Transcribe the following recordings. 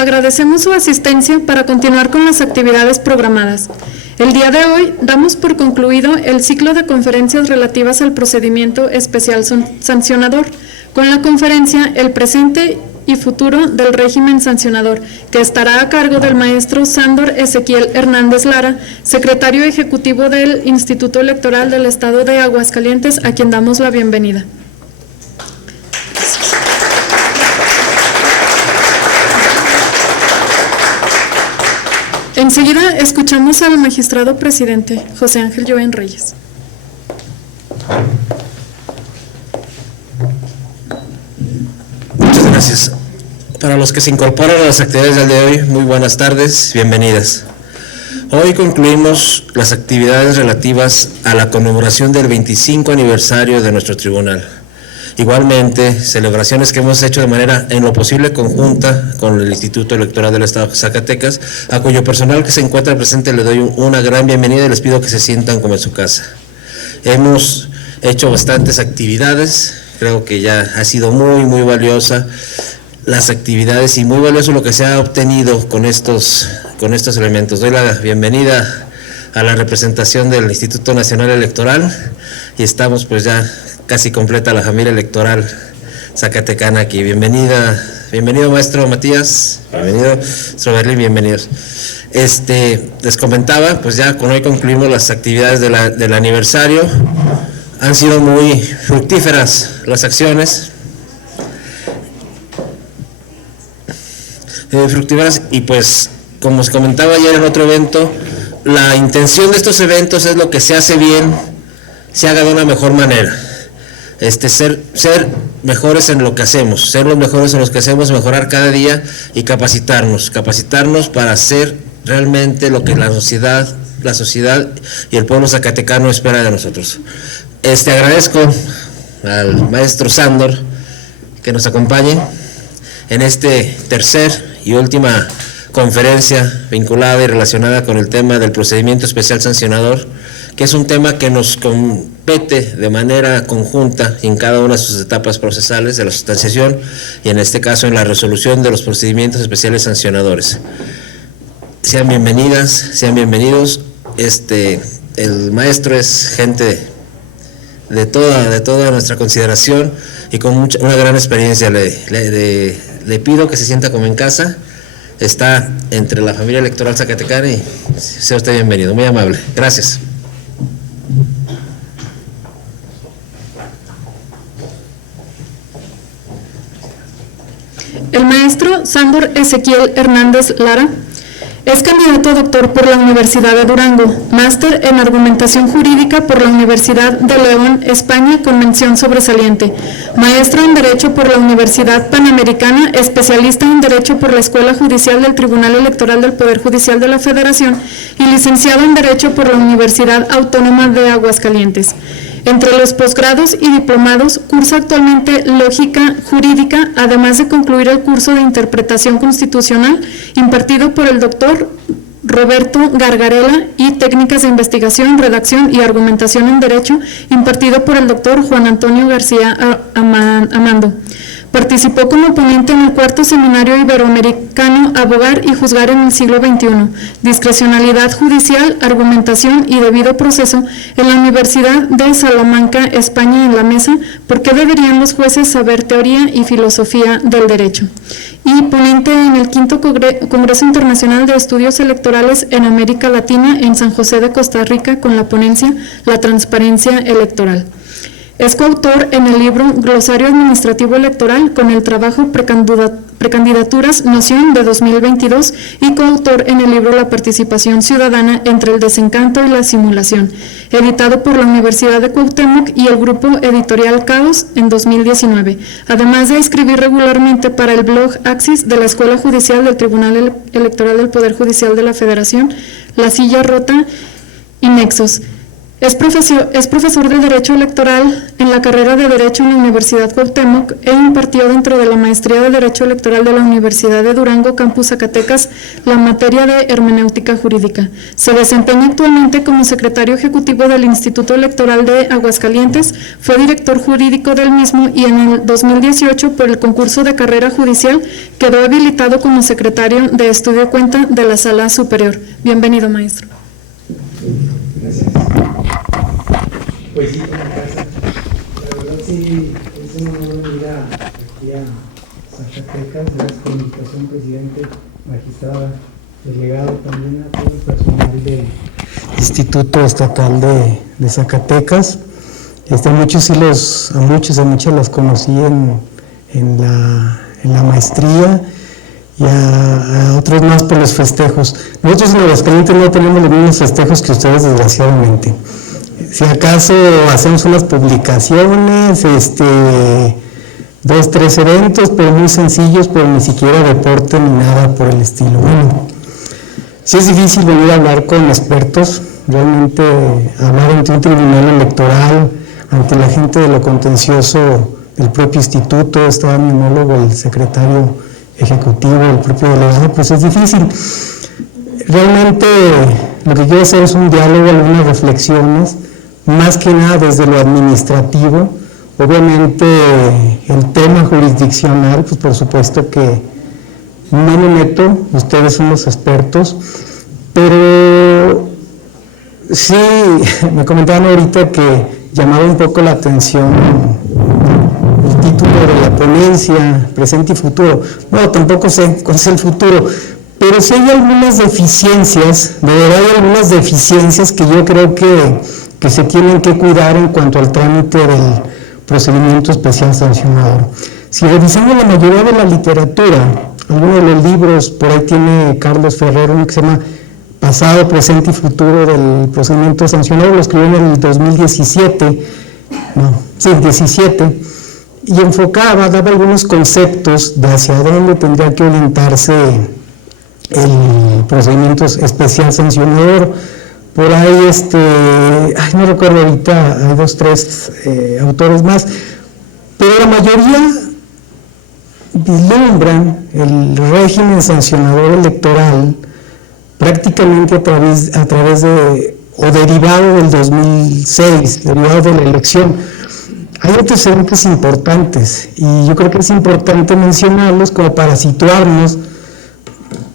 agradecemos su asistencia para continuar con las actividades programadas. El día de hoy damos por concluido el ciclo de conferencias relativas al procedimiento especial sancionador, con la conferencia El presente y futuro del régimen sancionador, que estará a cargo del maestro Sándor Ezequiel Hernández Lara, secretario ejecutivo del Instituto Electoral del Estado de Aguascalientes, a quien damos la bienvenida. Enseguida escuchamos al magistrado presidente, José Ángel Joven Reyes. Muchas gracias. Para los que se incorporan a las actividades del día de hoy, muy buenas tardes, bienvenidas. Hoy concluimos las actividades relativas a la conmemoración del 25 aniversario de nuestro tribunal. Igualmente, celebraciones que hemos hecho de manera en lo posible conjunta con el Instituto Electoral del Estado de Zacatecas, a cuyo personal que se encuentra presente le doy una gran bienvenida y les pido que se sientan como en su casa. Hemos hecho bastantes actividades, creo que ya ha sido muy valiosa las actividades y muy valioso lo que se ha obtenido con estos elementos. Doy la bienvenida a la representación del Instituto Nacional Electoral y estamos pues ya casi completa la familia electoral zacatecana aquí. Bienvenido maestro Matías, bienvenido maestro Berlín, bienvenidos. Les comentaba, pues ya con hoy concluimos las actividades del aniversario. Han sido muy fructíferas las acciones, fructíferas, y pues como se comentaba ayer en otro evento, la intención de estos eventos es lo que se hace bien, se haga de una mejor manera. Ser mejores en lo que hacemos, ser los mejores en lo que hacemos, mejorar cada día y capacitarnos para hacer realmente lo que la sociedad y el pueblo zacatecano espera de nosotros. Agradezco al maestro Sándor que nos acompañe en este tercer y última conferencia vinculada y relacionada con el tema del procedimiento especial sancionador, que es un tema que nos compete de manera conjunta en cada una de sus etapas procesales de la sustanciación y en este caso en la resolución de los procedimientos especiales sancionadores. Sean bienvenidas, sean bienvenidos. El maestro es gente de toda nuestra consideración y con una gran experiencia. Le pido que se sienta como en casa. Está entre la familia electoral zacatecana y sea usted bienvenido, muy amable. Gracias. El maestro Sándor Ezequiel Hernández Lara es candidato a doctor por la Universidad de Durango, máster en argumentación jurídica por la Universidad de León, España, con mención sobresaliente, maestro en Derecho por la Universidad Panamericana, especialista en Derecho por la Escuela Judicial del Tribunal Electoral del Poder Judicial de la Federación y licenciado en Derecho por la Universidad Autónoma de Aguascalientes. Entre los posgrados y diplomados, cursa actualmente Lógica Jurídica, además de concluir el curso de Interpretación Constitucional impartido por el doctor Roberto Gargarella y Técnicas de Investigación, Redacción y Argumentación en Derecho, impartido por el doctor Juan Antonio García Amando. Participó como ponente en el cuarto seminario iberoamericano Abogar y Juzgar en el siglo XXI, Discrecionalidad Judicial, Argumentación y Debido Proceso en la Universidad de Salamanca, España, en la mesa ¿Por qué deberían los jueces saber teoría y filosofía del derecho? Y ponente en el quinto Congreso Internacional de Estudios Electorales en América Latina en San José de Costa Rica con la ponencia La Transparencia Electoral. Es coautor en el libro Glosario Administrativo Electoral con el trabajo Precandidaturas Noción de 2022 y coautor en el libro La Participación Ciudadana entre el Desencanto y la Simulación, editado por la Universidad de Cuauhtémoc y el Grupo Editorial Caos en 2019, además de escribir regularmente para el blog Axis de la Escuela Judicial del Tribunal Electoral del Poder Judicial de la Federación, La Silla Rota y Nexos. Es profesor de Derecho Electoral en la carrera de Derecho en la Universidad Cuauhtémoc e impartió dentro de la Maestría de Derecho Electoral de la Universidad de Durango, Campus Zacatecas, la materia de Hermenéutica Jurídica. Se desempeña actualmente como secretario ejecutivo del Instituto Electoral de Aguascalientes, fue director jurídico del mismo y en el 2018, por el concurso de carrera judicial, quedó habilitado como secretario de Estudio Cuenta de la Sala Superior. Bienvenido, maestro. Gracias. Pues sí, como casa. La verdad sí, es un honor venir aquí a Zacatecas. Gracias por la invitación, presidente, magistrada, delegado, también a todo el personal del Instituto Estatal de Zacatecas. A muchas las conocí en la maestría y a otros más por los festejos. Nosotros en Aguascalientes no tenemos los mismos festejos que ustedes, desgraciadamente. Si acaso hacemos unas publicaciones, 2, 3 eventos, pero muy sencillos, pero ni siquiera deporte ni nada por el estilo. Bueno, sí es difícil venir a hablar con expertos, realmente hablar ante un tribunal electoral, ante la gente de lo contencioso del propio instituto, estaba mi homólogo, el secretario ejecutivo, el propio delegado, pues es difícil. Realmente lo que quiero hacer es un diálogo, algunas reflexiones, más que nada desde lo administrativo. Obviamente el tema jurisdiccional, pues por supuesto que no me meto, ustedes son los expertos, pero sí, me comentaban ahorita que llamaba un poco la atención el título de la ponencia, presente y futuro. No, tampoco sé cuál es el futuro, pero sí hay algunas deficiencias, de verdad hay algunas deficiencias que yo creo que se tienen que cuidar en cuanto al trámite del procedimiento especial sancionador. Si revisamos la mayoría de la literatura, algunos de los libros, por ahí tiene Carlos Ferrero, uno que se llama Pasado, Presente y Futuro del Procedimiento Sancionador, lo escribió en el 2017, 17, y enfocaba, daba algunos conceptos de hacia dónde tendría que orientarse el procedimiento especial sancionador. Por ahí, no recuerdo ahorita, hay 2, 3 autores más, pero la mayoría vislumbran el régimen sancionador electoral prácticamente a través de, o derivado del 2006, derivado de la elección. Hay antecedentes importantes y yo creo que es importante mencionarlos como para situarnos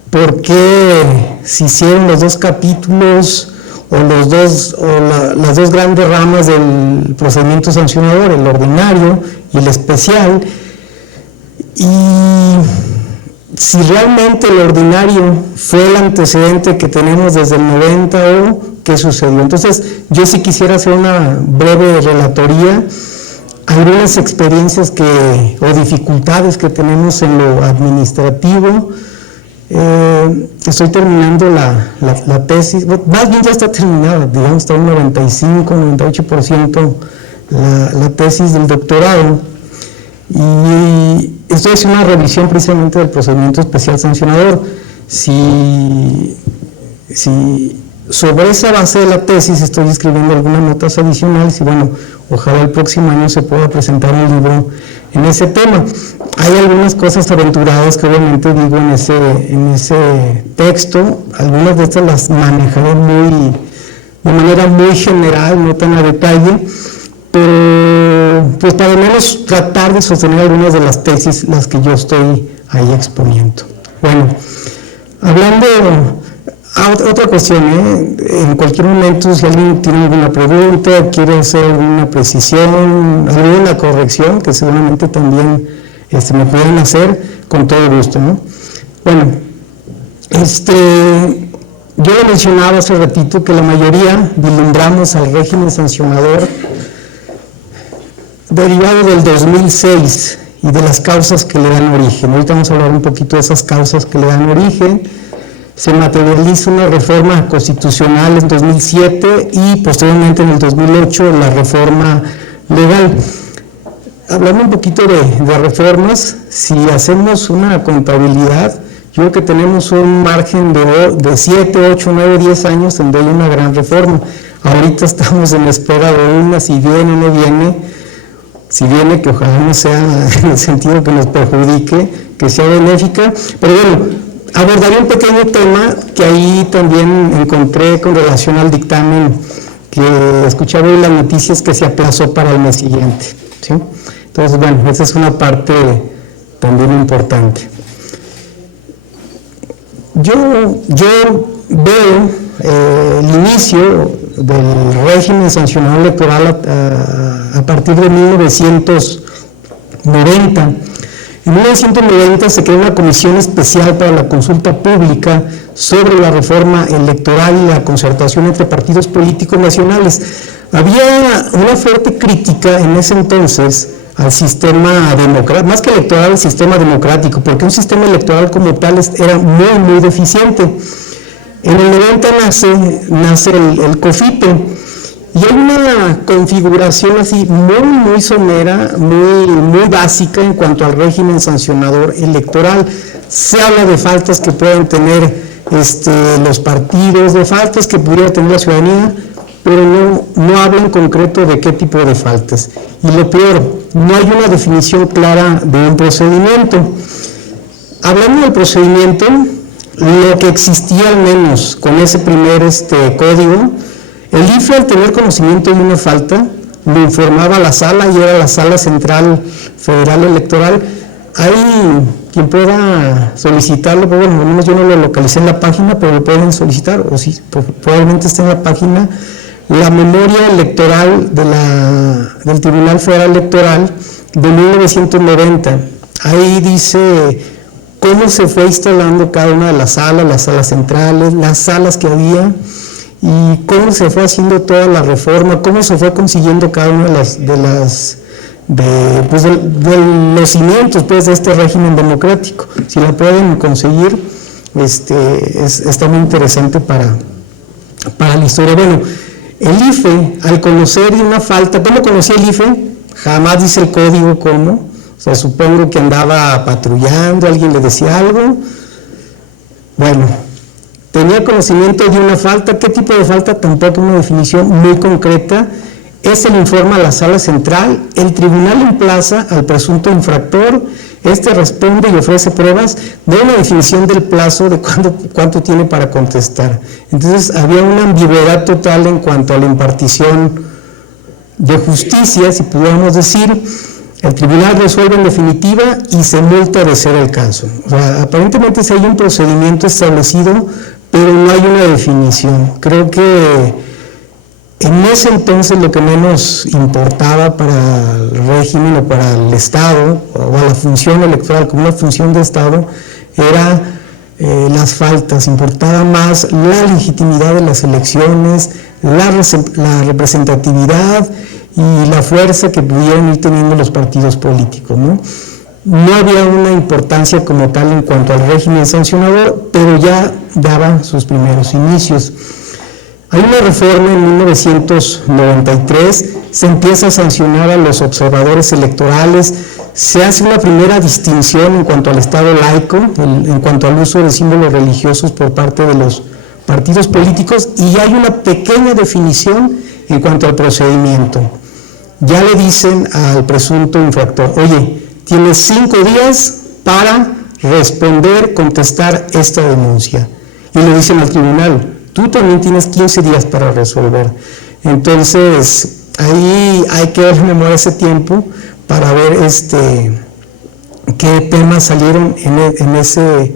por qué se hicieron los 2 capítulos o las 2 grandes ramas del procedimiento sancionador, el ordinario y el especial, y si realmente el ordinario fue el antecedente que tenemos desde el 90 o qué sucedió. Entonces, yo sí quisiera hacer una breve relatoría, algunas experiencias o dificultades que tenemos en lo administrativo. Estoy terminando la tesis, más bien ya está terminada, digamos, está un 95-98% la tesis del doctorado, y estoy haciendo una revisión precisamente del procedimiento especial sancionador. Si sobre esa base de la tesis estoy escribiendo algunas notas adicionales y bueno, ojalá el próximo año se pueda presentar un libro en ese tema. Hay algunas cosas aventuradas que obviamente digo en ese texto, algunas de estas las manejaré de manera muy general, no tan a detalle, pero pues para al menos tratar de sostener algunas de las tesis las que yo estoy ahí exponiendo. Bueno, hablando otra cuestión, en cualquier momento si alguien tiene alguna pregunta, quiere hacer alguna precisión, alguna corrección, que seguramente también me pueden hacer, con todo gusto, ¿no? Bueno, yo le mencionaba hace ratito que la mayoría vislumbramos al régimen sancionador derivado del 2006 y de las causas que le dan origen. Ahorita vamos a hablar un poquito de esas causas que le dan origen. Se materializa una reforma constitucional en 2007 y posteriormente en el 2008 la reforma legal. Hablando un poquito de reformas, si hacemos una contabilidad, yo creo que tenemos un margen de 7, 8, 9, 10 años donde hay una gran reforma. Ahorita estamos en espera de una, si viene o no viene, si viene, que ojalá no sea en el sentido que nos perjudique, que sea benéfica, pero bueno, abordaré un pequeño tema que ahí también encontré con relación al dictamen, que escuchaba hoy las noticias que se aplazó para el mes siguiente, ¿sí? Entonces, bueno, esa es una parte también importante. Yo veo el inicio del régimen sancionador electoral a partir de 1990. En 1990 se creó una comisión especial para la consulta pública sobre la reforma electoral y la concertación entre partidos políticos nacionales. Había una fuerte crítica en ese entonces al sistema democrático, más que electoral, al sistema democrático, porque un sistema electoral como tal era muy, muy deficiente. En el 90 nace el COFIPE, y hay una configuración así muy, muy somera, muy básica en cuanto al régimen sancionador electoral. Se habla de faltas que pueden tener los partidos, de faltas que pudiera tener la ciudadanía, pero no habla en concreto de qué tipo de faltas. Y lo peor, no hay una definición clara de un procedimiento. Hablando del procedimiento, lo que existía al menos con ese primer código, el IFE, al tener conocimiento de una falta, lo informaba a la sala, y era la Sala Central Federal Electoral. Hay quien pueda solicitarlo, pero bueno, al menos yo no lo localicé en la página, pero lo pueden solicitar, o sí, probablemente está en la página, la memoria electoral del Tribunal Federal Electoral de 1990. Ahí dice cómo se fue instalando cada una de las salas centrales, las salas que había, y cómo se fue haciendo toda la reforma, cómo se fue consiguiendo cada una de los cimientos pues, de este régimen democrático. Si la pueden conseguir, está muy interesante para la historia. Bueno, el IFE, al conocer de una falta, ¿cómo conocía el IFE? Jamás dice el código cómo, o sea, supongo que andaba patrullando, alguien le decía algo. Bueno, tenía conocimiento de una falta. ¿Qué tipo de falta? Tampoco una definición muy concreta. Se le informa a la sala central, el tribunal emplaza al presunto infractor, responde y ofrece pruebas, de una definición del plazo de cuánto tiene para contestar. Entonces había una ambigüedad total en cuanto a la impartición de justicia, si pudiéramos decir. El tribunal resuelve en definitiva y se multa de ser el caso. O sea, aparentemente sí hay un procedimiento establecido, pero no hay una definición. Creo que en ese entonces lo que menos importaba para el régimen o para el Estado, o a la función electoral como una función de Estado, era las faltas. Importaba más la legitimidad de las elecciones, la representatividad y la fuerza que pudieran ir teniendo los partidos políticos, ¿no? No había una importancia como tal en cuanto al régimen sancionador, pero ya daba sus primeros inicios. Hay una reforma en 1993, se empieza a sancionar a los observadores electorales, se hace una primera distinción en cuanto al Estado laico, en cuanto al uso de símbolos religiosos por parte de los partidos políticos, y ya hay una pequeña definición en cuanto al procedimiento. Ya le dicen al presunto infractor, oye, tienes 5 días para responder, contestar esta denuncia. Y le dicen al tribunal, tú también tienes 15 días para resolver. Entonces, ahí hay que ver memoria ese tiempo para ver qué temas salieron en ese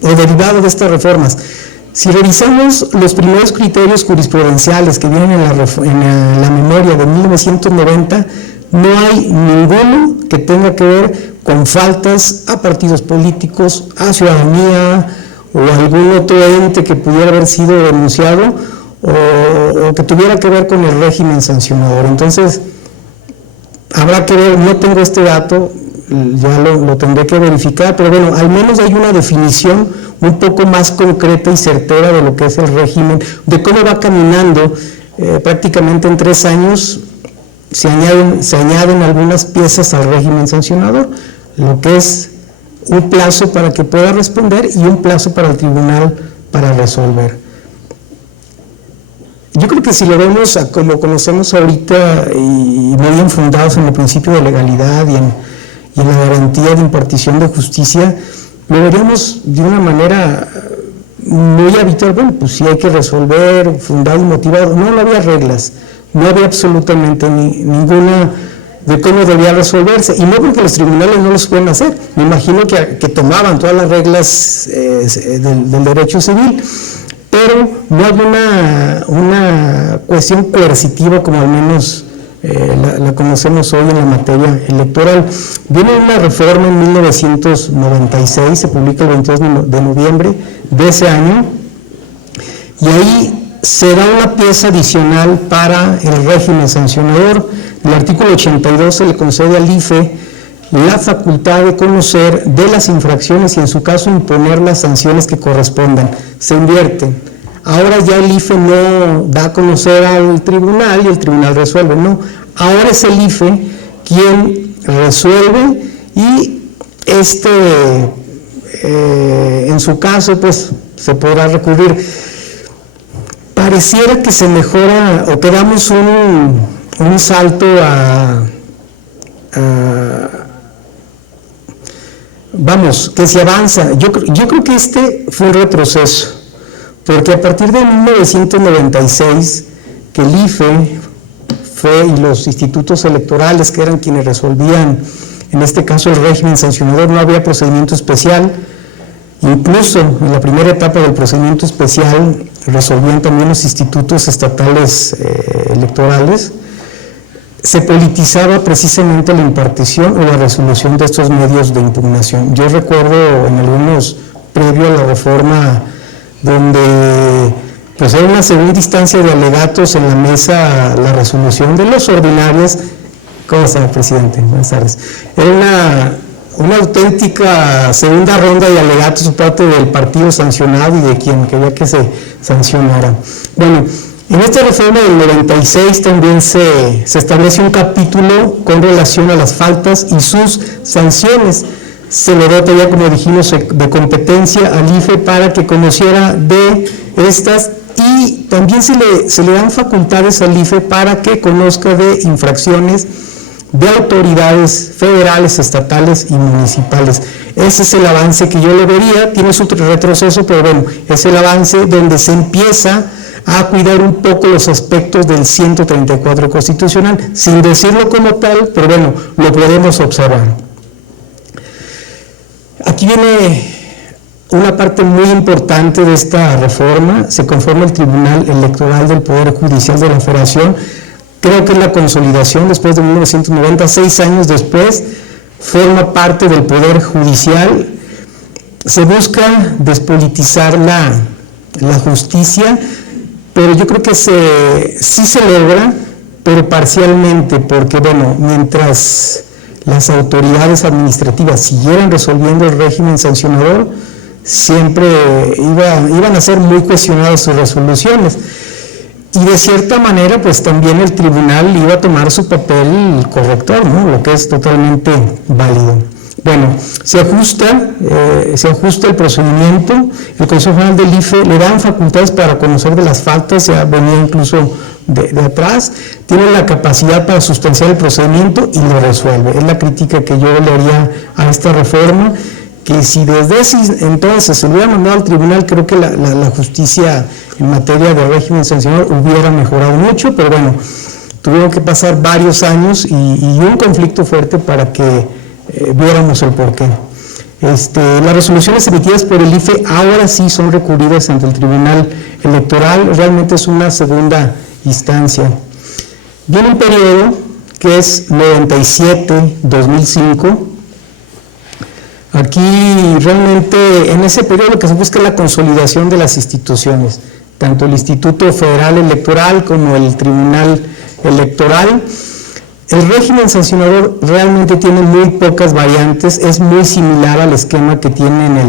o derivado de estas reformas. Si revisamos los primeros criterios jurisprudenciales que vienen en la memoria de 1990, no hay ninguno que tenga que ver con faltas a partidos políticos, a ciudadanía o algún otro ente que pudiera haber sido denunciado o que tuviera que ver con el régimen sancionador. Entonces, habrá que ver, no tengo este dato, ya lo tendré que verificar, pero bueno, al menos hay una definición un poco más concreta y certera de lo que es el régimen, de cómo va caminando. Prácticamente en 3 años se añaden algunas piezas al régimen sancionador, lo que es un plazo para que pueda responder y un plazo para el tribunal para resolver. Yo creo que si lo vemos como conocemos ahorita y muy bien fundados en el principio de legalidad y en la garantía de impartición de justicia, lo veríamos de una manera muy habitual. Bueno, pues si hay que resolver, fundado y motivado. No había reglas, no había absolutamente ninguna de cómo debía resolverse, y no porque los tribunales no los pueden hacer. Me imagino que tomaban todas las reglas del derecho civil, pero no hay una cuestión coercitiva como al menos la conocemos hoy en la materia electoral. Viene una reforma en 1996, se publica el 22 de noviembre de ese año, y ahí se da una pieza adicional para el régimen sancionador. El artículo 82 se le concede al IFE la facultad de conocer de las infracciones y en su caso imponer las sanciones que correspondan. Se invierte. Ahora ya el IFE no da a conocer al tribunal y el tribunal resuelve, no. Ahora es el IFE quien resuelve y en su caso pues se podrá recurrir. Pareciera que se mejora o que damos un salto que se avanza. Yo creo que este fue un retroceso, porque a partir de 1996, que el IFE y los institutos electorales, que eran quienes resolvían, en este caso el régimen sancionador, no había procedimiento especial. Incluso en la primera etapa del procedimiento especial resolvían también los institutos estatales electorales. Se politizaba precisamente la impartición o la resolución de estos medios de impugnación. Yo recuerdo en algunos previo a la reforma donde pues era una segunda instancia de alegatos en la mesa la resolución de los ordinarios. ¿Cómo está, presidente? Buenas tardes. Era una auténtica segunda ronda de alegatos por parte del partido sancionado y de quien quería que se sancionara. Bueno, en esta reforma del 96 también se establece un capítulo con relación a las faltas y sus sanciones. Se le dota ya, como dijimos, de competencia al IFE para que conociera de estas, y también se le dan facultades al IFE para que conozca de infracciones de autoridades federales, estatales y municipales. Ese es el avance que yo le vería. Tiene su retroceso, pero bueno, es el avance donde se empieza a cuidar un poco los aspectos del 134 constitucional, sin decirlo como tal, pero bueno, lo podemos observar. Aquí viene una parte muy importante de esta reforma. Se conforma el Tribunal Electoral del Poder Judicial de la Federación. Creo que es la consolidación después de 1990, 6 años después, forma parte del Poder Judicial. Se busca despolitizar la justicia, pero yo creo que sí se logra, pero parcialmente, porque bueno, mientras las autoridades administrativas siguieran resolviendo el régimen sancionador, siempre iban a ser muy cuestionadas sus resoluciones. Y de cierta manera, pues también el tribunal iba a tomar su papel corrector, ¿no? Lo que es totalmente válido. Bueno, se ajusta el procedimiento. El Consejo General del IFE le dan facultades para conocer de las faltas, ya venía incluso de atrás, tiene la capacidad para sustanciar el procedimiento y lo resuelve. Es la crítica que yo le haría a esta reforma, que si desde ese entonces se hubiera mandado al tribunal, creo que la justicia en materia de régimen sancionador hubiera mejorado mucho, pero bueno, tuvieron que pasar varios años y un conflicto fuerte para que viéramos el porqué. Las resoluciones emitidas por el IFE ahora sí son recurridas ante el Tribunal Electoral, realmente es una segunda instancia. Viene un periodo que es 97-2005. Aquí realmente en ese periodo lo que se busca es la consolidación de las instituciones, tanto el Instituto Federal Electoral como el Tribunal Electoral. El régimen sancionador realmente tiene muy pocas variantes, es muy similar al esquema que tiene en el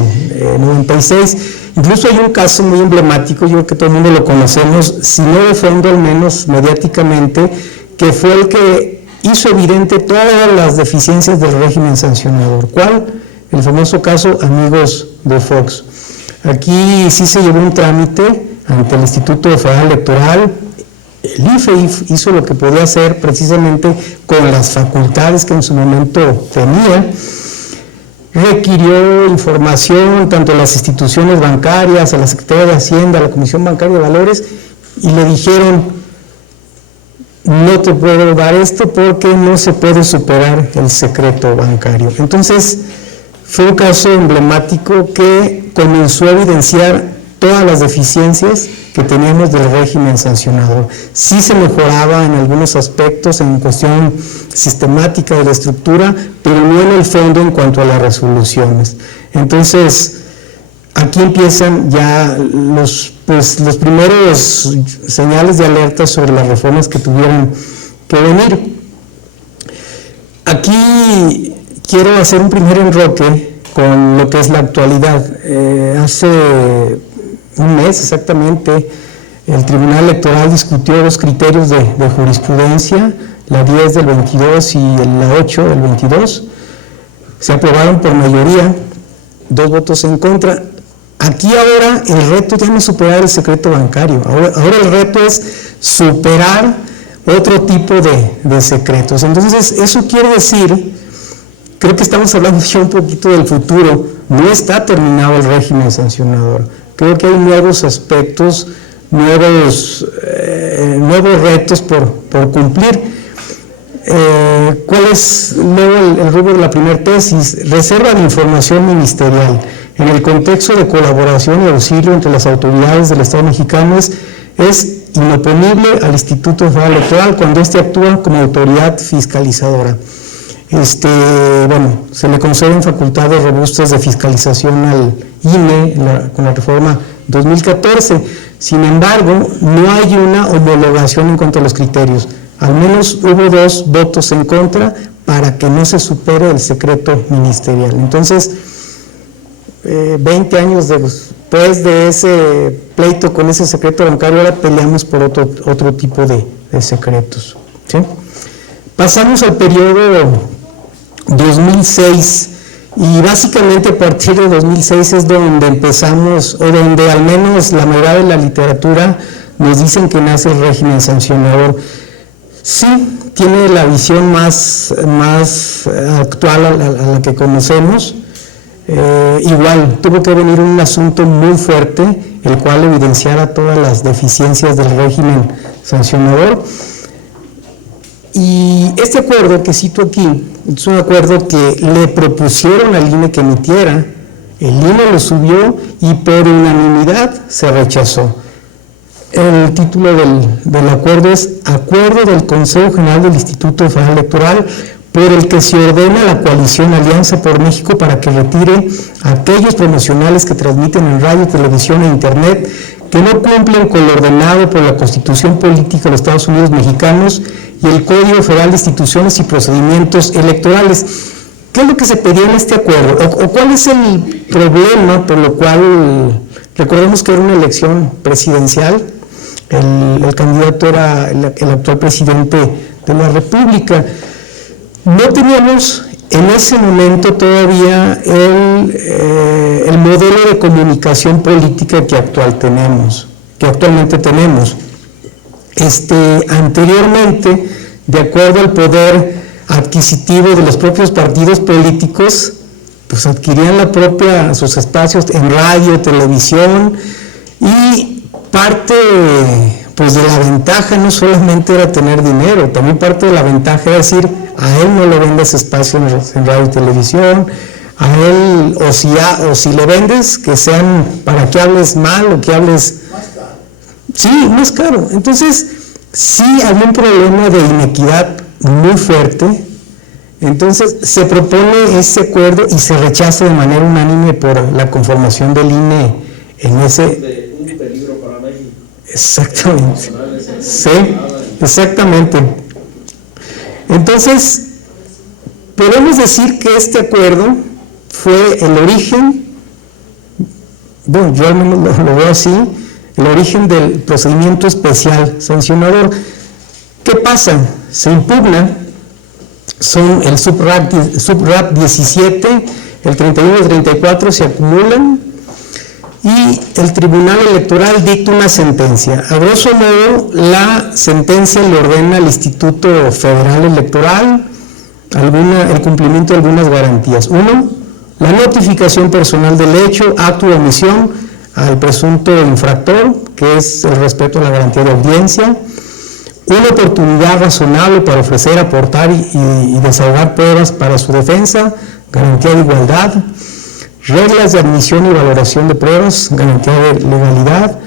96. Incluso hay un caso muy emblemático, yo creo que todo el mundo lo conocemos, si no de fondo al menos mediáticamente, que fue el que hizo evidente todas las deficiencias del régimen sancionador. ¿Cuál? El famoso caso Amigos de Fox. Aquí sí se llevó un trámite ante el Instituto Federal Electoral, el IFE hizo lo que podía hacer precisamente con las facultades que en su momento tenía. Requirió información tanto a las instituciones bancarias, a la Secretaría de Hacienda, a la Comisión Bancaria de Valores, y le dijeron: no te puedo dar esto porque no se puede superar el secreto bancario. Entonces, fue un caso emblemático que comenzó a evidenciar todas las deficiencias que teníamos del régimen sancionador. Sí se mejoraba en algunos aspectos en cuestión sistemática de la estructura, pero no en el fondo en cuanto a las resoluciones. Entonces, aquí empiezan ya los primeros señales de alerta sobre las reformas que tuvieron que venir. Aquí quiero hacer un primer enroque con lo que es la actualidad. Hace un mes exactamente, el Tribunal Electoral discutió dos criterios de jurisprudencia, la 10 del 22 y la 8 del 22. Se aprobaron por mayoría, 2 votos en contra. Aquí ahora el reto ya no es superar el secreto bancario, ahora el reto es superar otro tipo de secretos. Entonces, eso quiere decir, creo que estamos hablando ya un poquito del futuro, no está terminado el régimen sancionador. Creo que hay nuevos aspectos, nuevos retos por cumplir. ¿Cuál es luego el rubro de la primera tesis? Reserva de información ministerial. En el contexto de colaboración y auxilio entre las autoridades del Estado mexicano es inoponible al Instituto Federal Electoral cuando éste actúa como autoridad fiscalizadora. Se le conceden facultades robustas de fiscalización al INE con la reforma 2014. Sin embargo, no hay una homologación en cuanto a los criterios. Al menos hubo 2 votos en contra para que no se supere el secreto ministerial. Entonces, 20 años después de ese pleito con ese secreto bancario, ahora peleamos por otro tipo de secretos, ¿sí? Pasamos al periodo 2006, y básicamente a partir de 2006 es donde empezamos, o donde al menos la mayoría de la literatura nos dicen que nace el régimen sancionador. Sí, tiene la visión más actual a la que conocemos. Igual, tuvo que venir un asunto muy fuerte, el cual evidenciara todas las deficiencias del régimen sancionador. Y este acuerdo que cito aquí, es un acuerdo que le propusieron al INE que emitiera, el INE lo subió y por unanimidad se rechazó. El título del acuerdo es Acuerdo del Consejo General del Instituto Federal Electoral por el que se ordena la coalición Alianza por México para que retire aquellos promocionales que transmiten en radio, televisión e internet que no cumplen con lo ordenado por la Constitución Política de los Estados Unidos Mexicanos y el Código Federal de Instituciones y Procedimientos Electorales. ¿Qué es lo que se pedía en este acuerdo? ¿O cuál es el problema por lo cual, recordemos que era una elección presidencial, el candidato era el actual presidente de la República? No teníamos en ese momento todavía el modelo de comunicación política que actualmente tenemos. Anteriormente, de acuerdo al poder adquisitivo de los propios partidos políticos, pues adquirían sus espacios en radio, televisión, y parte pues de la ventaja no solamente era tener dinero, también parte de la ventaja era decir, a él no le vendes espacio en radio y televisión, a él, o si le vendes, que sean para que hables mal o que hables... Sí, más caro. Entonces, sí había un problema de inequidad muy fuerte. Entonces, se propone ese acuerdo y se rechaza de manera unánime por la conformación del INE en ese... Un peligro para México. Exactamente. Sí, exactamente. Entonces, podemos decir que este acuerdo fue el origen, bueno, yo al menos lo veo así, el origen del procedimiento especial sancionador. ¿Qué pasa? Se impugna, son el SUBRAP 17, el 31 y el 34 se acumulan, y y el Tribunal Electoral dicta una sentencia. A grosso modo, la sentencia le ordena al Instituto Federal Electoral el cumplimiento de algunas garantías. Uno, la notificación personal del hecho, acto de omisión al presunto infractor, que es el respeto a la garantía de audiencia, una oportunidad razonable para ofrecer, aportar y desahogar pruebas para su defensa, garantía de igualdad, reglas de admisión y valoración de pruebas, garantía de legalidad,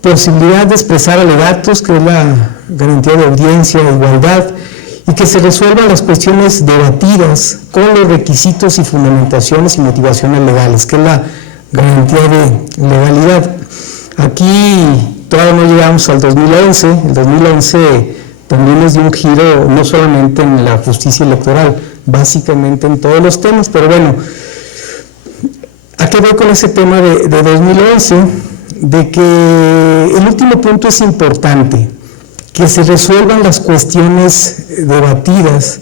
posibilidad de expresar alegatos, que es la garantía de audiencia e igualdad, y que se resuelvan las cuestiones debatidas con los requisitos y fundamentaciones y motivaciones legales, que es la garantía de legalidad. Aquí todavía no llegamos al 2011, el 2011 también es de un giro no solamente en la justicia electoral, básicamente en todos los temas, pero bueno, ¿a qué voy con ese tema de 2011? De que el último punto es importante, que se resuelvan las cuestiones debatidas.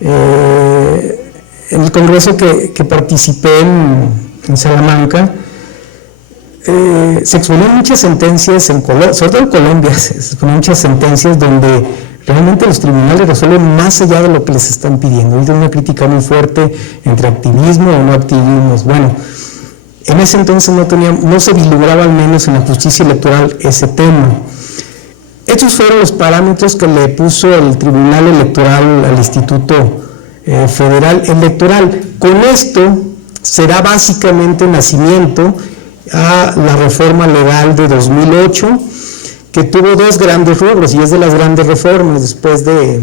En el congreso que participé en Salamanca, se exponen muchas sentencias, sobre todo en Colombia, se exponen muchas sentencias donde realmente los tribunales resuelven más allá de lo que les están pidiendo. Hay una crítica muy fuerte entre activismo o no activismo. Bueno, en ese entonces no se vislumbraba al menos en la justicia electoral ese tema. Estos fueron los parámetros que le puso el Tribunal Electoral al Instituto Federal Electoral. Con esto se da básicamente nacimiento a la reforma legal de 2008, que tuvo dos grandes rubros, y es de las grandes reformas después de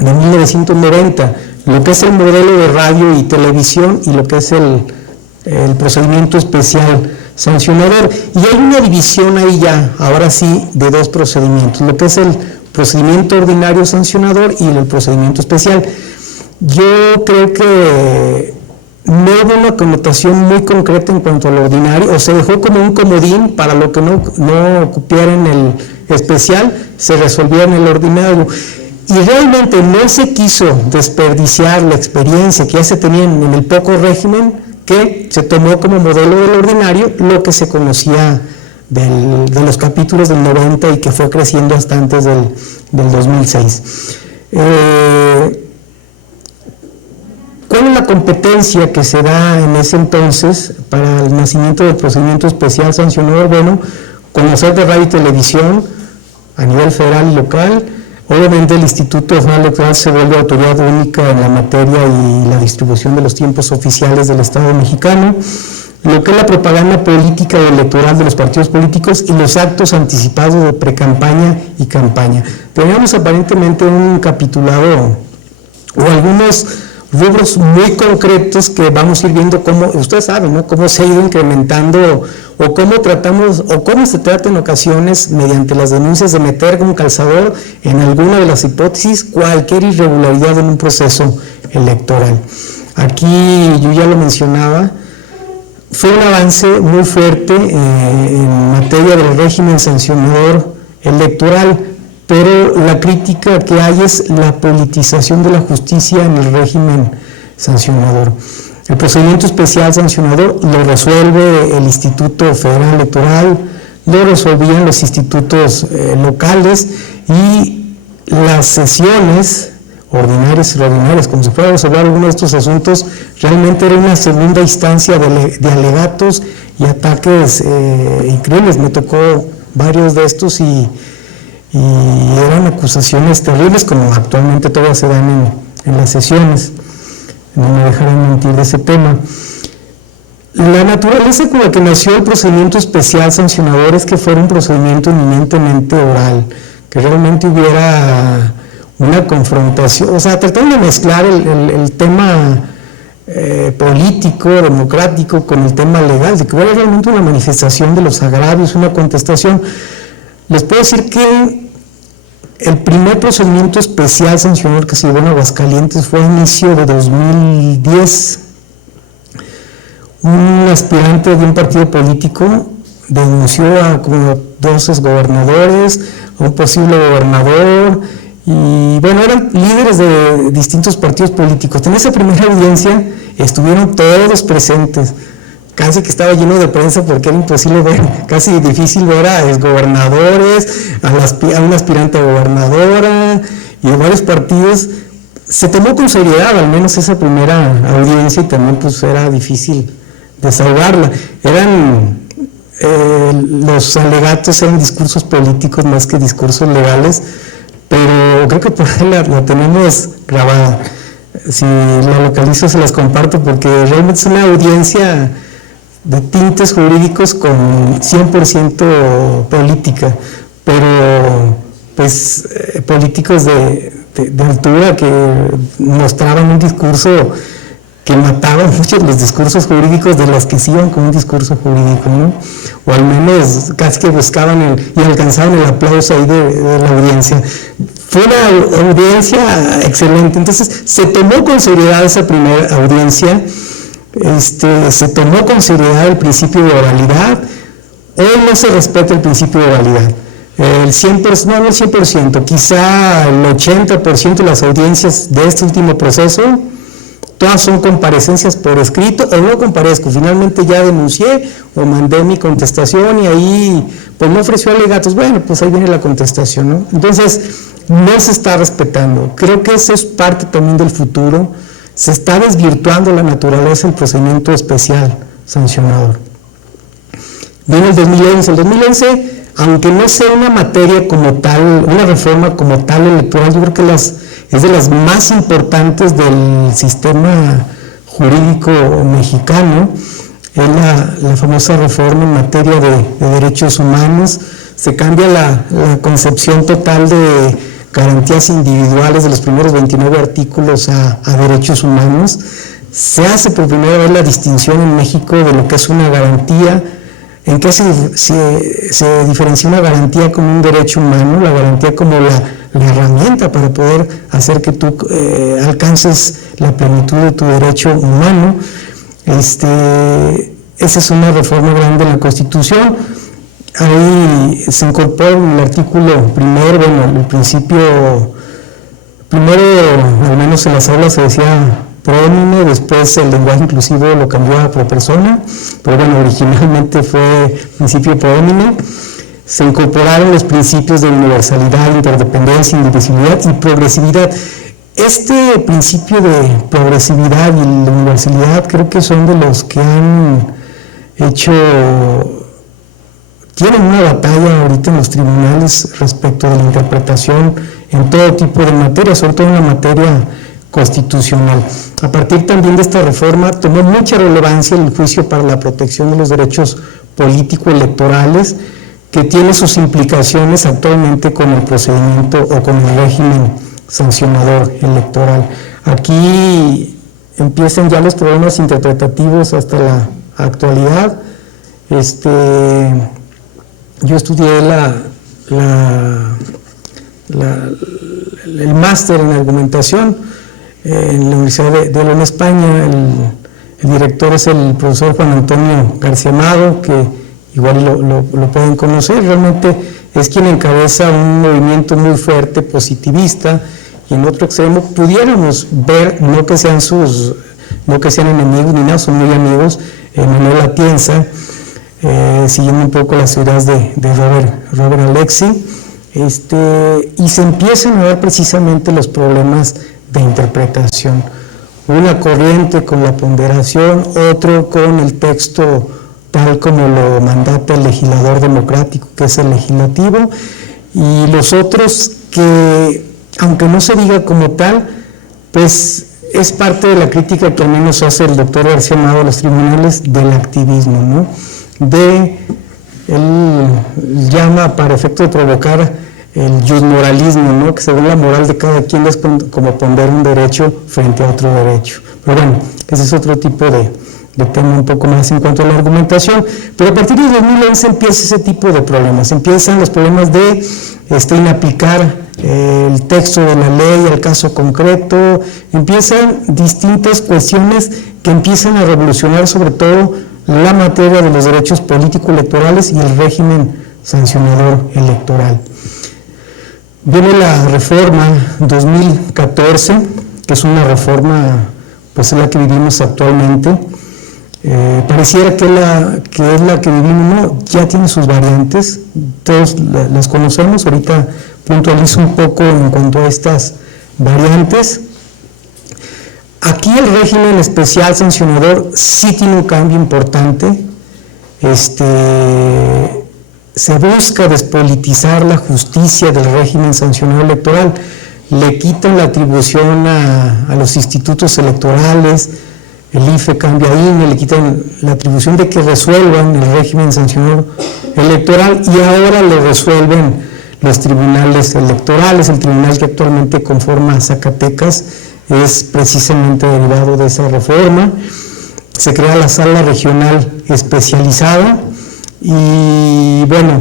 1990, lo que es el modelo de radio y televisión y lo que es el procedimiento especial sancionador. Y hay una división ahí ya, ahora sí, de dos procedimientos, lo que es el procedimiento ordinario sancionador y el procedimiento especial. Yo creo que no hubo una connotación muy concreta en cuanto al ordinario, o se dejó como un comodín para lo que no cupiera en el especial, se resolvía en el ordinario. Y realmente no se quiso desperdiciar la experiencia que ya se tenía en el poco régimen, que se tomó como modelo del ordinario lo que se conocía de los capítulos del 90 y que fue creciendo hasta antes del 2006. ¿Cuál es la competencia que se da en ese entonces para el nacimiento del procedimiento especial sancionador? Bueno, conocer de radio y televisión a nivel federal y local. Obviamente el Instituto Federal Electoral se vuelve autoridad única en la materia y la distribución de los tiempos oficiales del Estado mexicano, lo que es la propaganda política o electoral de los partidos políticos y los actos anticipados de precampaña y campaña. Teníamos aparentemente un capitulado o algunos rubros muy concretos que vamos a ir viendo cómo, ustedes saben, ¿no?, cómo se ha ido incrementando o cómo tratamos o cómo se trata en ocasiones mediante las denuncias de meter como calzador en alguna de las hipótesis cualquier irregularidad en un proceso electoral. Aquí yo ya lo mencionaba, fue un avance muy fuerte en materia del régimen sancionador electoral, pero la crítica que hay es la politización de la justicia en el régimen sancionador. El procedimiento especial sancionador lo resuelve el Instituto Federal Electoral, lo resolvían los institutos locales, y las sesiones ordinarias y extraordinarias, como se puede resolver algunos de estos asuntos, realmente era una segunda instancia de alegatos y ataques increíbles. Me tocó varios de estos y eran acusaciones terribles, como actualmente todavía se dan en las sesiones. No me dejarán mentir de ese tema. La naturaleza con la que nació el procedimiento especial sancionador es que fuera un procedimiento eminentemente oral, que realmente hubiera una confrontación, o sea, tratando de mezclar el tema político, democrático, con el tema legal, de que hubiera realmente una manifestación de los agravios, una contestación. Les puedo decir que el primer procedimiento especial sancionador que se llevó en Aguascalientes fue a inicio de 2010. Un aspirante de un partido político denunció a como 12 gobernadores, a un posible gobernador, y bueno, eran líderes de distintos partidos políticos. En esa primera audiencia estuvieron todos presentes, casi que estaba lleno de prensa porque era imposible ver, casi difícil ver a exgobernadores, a una aspirante a gobernadora y de varios partidos. Se tomó con seriedad al menos esa primera audiencia y también pues era difícil desahogarla. Los alegatos eran discursos políticos más que discursos legales, pero creo que por ahí la tenemos grabada. Si la localizo se las comparto porque realmente es una audiencia de tintes jurídicos con 100% política, pero pues políticos de altura que mostraban un discurso que mataban muchos los discursos jurídicos de los que se iban con un discurso jurídico, ¿no? O al menos casi que buscaban y alcanzaban el aplauso ahí de la audiencia. Fue una audiencia excelente, entonces se tomó con seriedad esa primera audiencia, se tomó con seriedad el principio de oralidad. Hoy no se respeta el principio de oralidad. El 100%, no el 100%, quizá el 80% de las audiencias de este último proceso, todas son comparecencias por escrito, o no comparezco, finalmente ya denuncié o mandé mi contestación y ahí pues me ofreció alegatos, bueno, pues ahí viene la contestación, ¿no? Entonces, no se está respetando. Creo que eso es parte también del futuro. Se está desvirtuando la naturaleza del procedimiento especial sancionador. Viene el 2011. El 2011, aunque no sea una materia como tal, una reforma como tal electoral, yo creo que es de las más importantes del sistema jurídico mexicano. Es la famosa reforma en materia de derechos humanos. Se cambia la concepción total de garantías individuales de los primeros 29 artículos a derechos humanos. Se hace por primera vez la distinción en México de lo que es una garantía, en qué se diferencia una garantía como un derecho humano, la garantía como la herramienta para poder hacer que tú alcances la plenitud de tu derecho humano. Esa es una reforma grande en la Constitución. Ahí se incorpora en el artículo primero, bueno, el principio, primero, al menos en las aulas se decía pronombre, después el lenguaje inclusivo lo cambió a pro persona, pero bueno, originalmente fue principio pronombre. Se incorporaron los principios de universalidad, interdependencia, indivisibilidad y progresividad. Este principio de progresividad y la universalidad creo que son de los que han hecho, tienen una batalla ahorita en los tribunales respecto de la interpretación en todo tipo de materias, sobre todo en la materia constitucional. A partir también de esta reforma tomó mucha relevancia el juicio para la protección de los derechos político-electorales, que tiene sus implicaciones actualmente con el procedimiento o con el régimen sancionador electoral. Aquí empiezan ya los problemas interpretativos hasta la actualidad. Yo estudié el máster en argumentación en la Universidad de León, España. El director es el profesor Juan Antonio García Amado, que igual lo pueden conocer. Realmente es quien encabeza un movimiento muy fuerte, positivista, y en otro extremo pudiéramos ver, no que sean enemigos ni nada, son muy amigos, Manuel Atienza, siguiendo un poco las ideas de Robert Alexi, y se empiezan a ver precisamente los problemas de interpretación. Una corriente con la ponderación, otro con el texto tal como lo mandata el legislador democrático, que es el legislativo, y los otros que, aunque no se diga como tal, pues es parte de la crítica que al menos hace el doctor García Amado a los tribunales del activismo, ¿no? Él llama, para efecto de provocar el justmoralismo, ¿no? Que según la moral de cada quien es como poner un derecho frente a otro derecho. Pero bueno, ese es otro tipo de tema un poco más en cuanto a la argumentación. Pero a partir de 2011 empieza ese tipo de problemas. Empiezan los problemas de inaplicar el texto de la ley al caso concreto. Empiezan distintas cuestiones que empiezan a revolucionar sobre todo la materia de los derechos político-electorales y el régimen sancionador electoral. Viene la reforma 2014, que es una reforma, pues es la que vivimos actualmente, Pareciera que es la que vivimos, no, ya tiene sus variantes, todos las conocemos. Ahorita puntualizo un poco en cuanto a estas variantes. Aquí el régimen especial sancionador sí tiene un cambio importante. Se busca despolitizar la justicia del régimen sancionador electoral, le quitan la atribución a los institutos electorales, el IFE cambia a INE, le quitan la atribución de que resuelvan el régimen sancionador electoral y ahora lo resuelven los tribunales electorales. El tribunal que actualmente conforma Zacatecas es precisamente derivado de esa reforma. Se crea la sala regional especializada y bueno,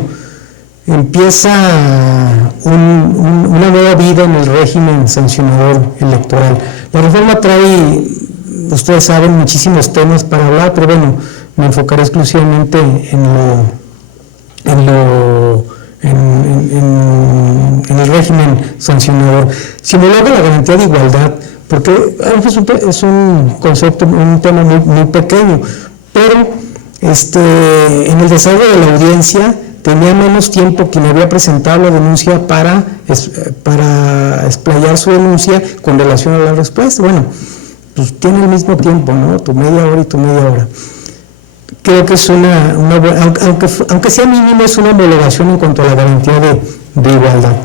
empieza una nueva vida en el régimen sancionador electoral. La reforma trae, ustedes saben, muchísimos temas para hablar, pero bueno, me enfocaré exclusivamente en el régimen sancionador. Se homologa la garantía de igualdad, porque es un concepto, un tema muy pequeño, pero en el desarrollo de la audiencia tenía menos tiempo quien había presentado la denuncia para explayar su denuncia con relación a la respuesta. Bueno, pues tiene el mismo tiempo, ¿no? Tu media hora y tu media hora. Creo que es aunque sea mínimo, es una homologación en cuanto a la garantía de igualdad.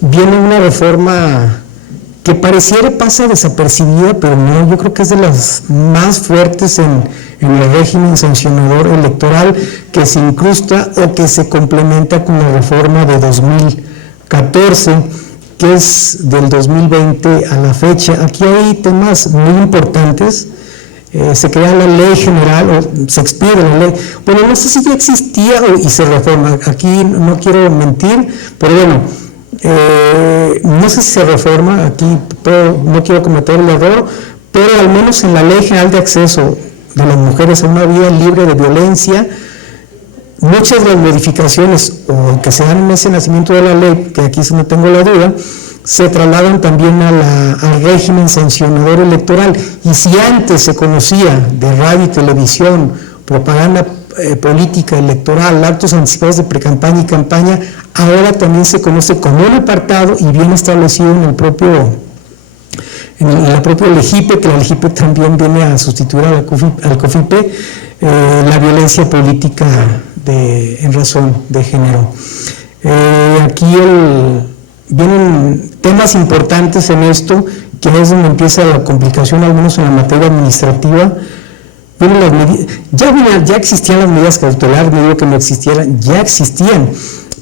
Viene una reforma que pareciera pasa desapercibida, pero no, yo creo que es de las más fuertes en el régimen sancionador electoral, que se incrusta o que se complementa con la reforma de 2014, que es del 2020 a la fecha. Aquí hay temas muy importantes. Se crea la ley general, o se expide la ley, bueno, no sé si ya existía y se reforma, aquí no quiero mentir, pero bueno, no sé si se reforma, aquí no quiero cometer el error, pero al menos en la ley general de acceso de las mujeres a una vida libre de violencia, muchas de las modificaciones o que se dan en ese nacimiento de la ley, que aquí no tengo la duda, se trasladan también al régimen sancionador electoral. Y si antes se conocía de radio y televisión, propaganda política electoral, actos anticipados de precampaña y campaña, ahora también se conoce como un apartado y bien establecido en la propia LEGIPE, que la LEGIPE también viene a sustituir al COFIPE, la violencia política en razón de género. Aquí vienen temas importantes en esto, que es donde empieza la complicación, al menos en la materia administrativa. Ya existían las medidas cautelares, no digo que no existieran, ya existían,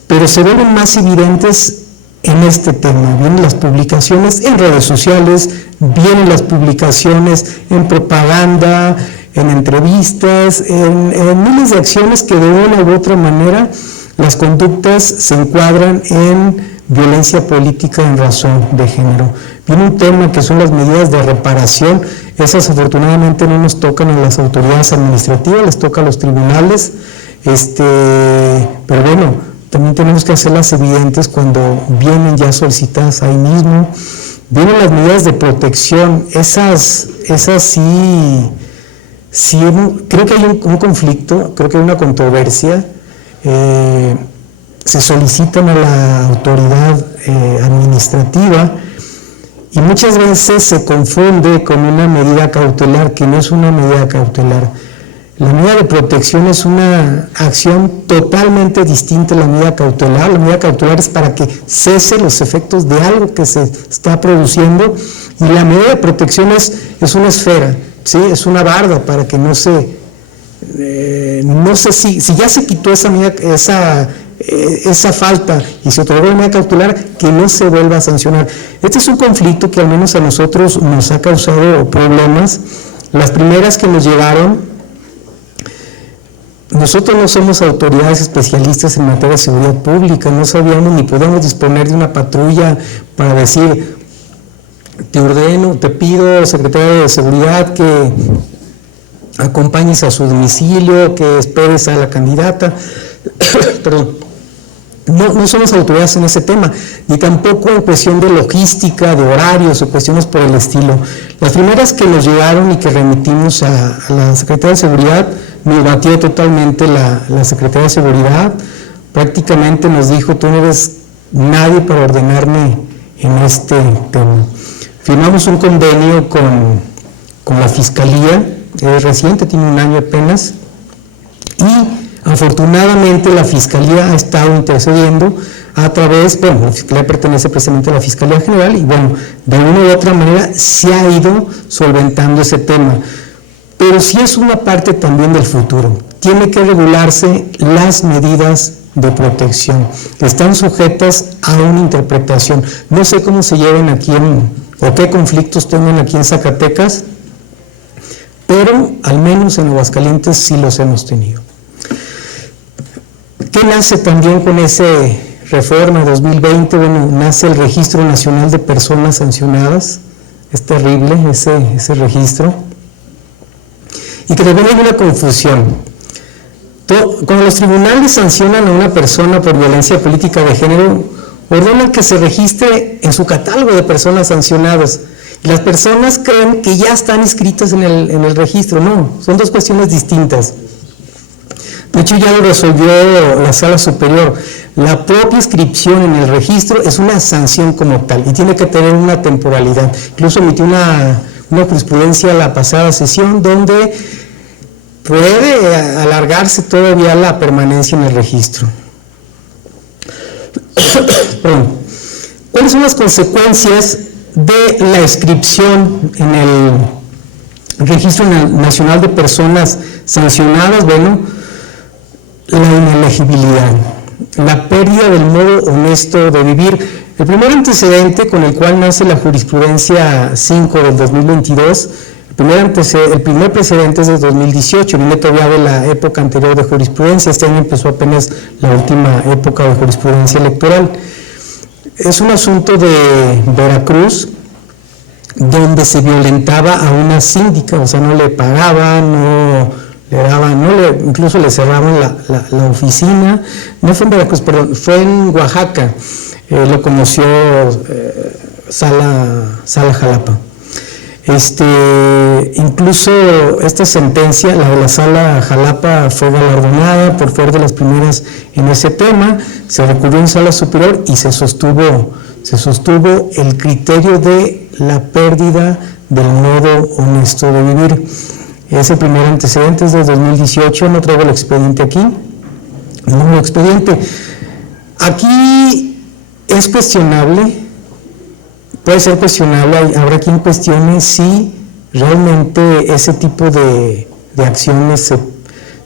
pero se ven más evidentes en este tema. Vienen las publicaciones en redes sociales, vienen las publicaciones en propaganda, en entrevistas, en miles de acciones que de una u otra manera las conductas se encuadran en violencia política en razón de género. Viene un tema que son las medidas de reparación. Esas afortunadamente no nos tocan a las autoridades administrativas, les toca a los tribunales, pero bueno, también tenemos que hacerlas evidentes cuando vienen ya solicitadas ahí mismo. Vienen las medidas de protección, esas sí, creo que hay un conflicto, creo que hay una controversia. Se solicitan a la autoridad administrativa y muchas veces se confunde con una medida cautelar, que no es una medida cautelar. La medida de protección es una acción totalmente distinta a la medida cautelar. La medida cautelar es para que cese los efectos de algo que se está produciendo, y la medida de protección es una esfera, ¿sí? Es una barda para que no sé si ya se quitó esa medida, esa falta y se otorgó una medida cautelar, que no se vuelva a sancionar. Este es un conflicto que al menos a nosotros nos ha causado problemas. Las primeras que nos llegaron, nosotros no somos autoridades especialistas en materia de seguridad pública, no sabíamos ni podemos disponer de una patrulla para decir, te ordeno, te pido, secretario de Seguridad, que acompañes a su domicilio, que esperes a la candidata, perdón, no somos autoridades en ese tema, ni tampoco en cuestión de logística, de horarios o cuestiones por el estilo. Las primeras que nos llegaron y que remitimos a la Secretaría de Seguridad, nos batió totalmente la Secretaría de Seguridad, prácticamente nos dijo: tú no eres nadie para ordenarme en este tema. Firmamos un convenio con la Fiscalía, es reciente, tiene un año apenas, y afortunadamente la Fiscalía ha estado intercediendo a través, la Fiscalía pertenece precisamente a la Fiscalía General y de una u otra manera se ha ido solventando ese tema. Pero sí es una parte también del futuro. Tiene que regularse las medidas de protección, que están sujetas a una interpretación. No sé cómo se lleven aquí o qué conflictos tengan aquí en Zacatecas, pero al menos en Aguascalientes sí los hemos tenido. ¿Qué nace también con esa reforma 2020? Nace el Registro Nacional de Personas Sancionadas. Es terrible ese registro. Y que también hay una confusión. Cuando los tribunales sancionan a una persona por violencia política de género, ordenan que se registre en su catálogo de personas sancionadas. Y las personas creen que ya están inscritas en el registro. No, son dos cuestiones distintas. De hecho, ya lo resolvió la Sala Superior. La propia inscripción en el registro es una sanción como tal y tiene que tener una temporalidad. Incluso emitió una jurisprudencia la pasada sesión donde puede alargarse todavía la permanencia en el registro. ¿Cuáles son las consecuencias de la inscripción en el Registro Nacional de Personas Sancionadas? La inelegibilidad, la pérdida del modo honesto de vivir. El primer antecedente con el cual nace la jurisprudencia 5 del 2022, el primer precedente es de 2018, viene todavía de la época anterior de jurisprudencia. Este año empezó apenas la última época de jurisprudencia electoral. Es un asunto de Veracruz, donde se violentaba a una síndica, o sea, no le pagaban, incluso le cerraron la oficina. No fue en Veracruz, perdón, fue en Oaxaca, lo conoció Sala Jalapa. Incluso esta sentencia, la de la Sala Jalapa, fue galardonada por ser de las primeras en ese tema. Se recurrió en Sala Superior y se sostuvo el criterio de la pérdida del modo honesto de vivir. Ese primer antecedente es de 2018, no traigo el expediente aquí. No, el expediente. Aquí es cuestionable, puede ser cuestionable, habrá quien cuestione si realmente ese tipo de acciones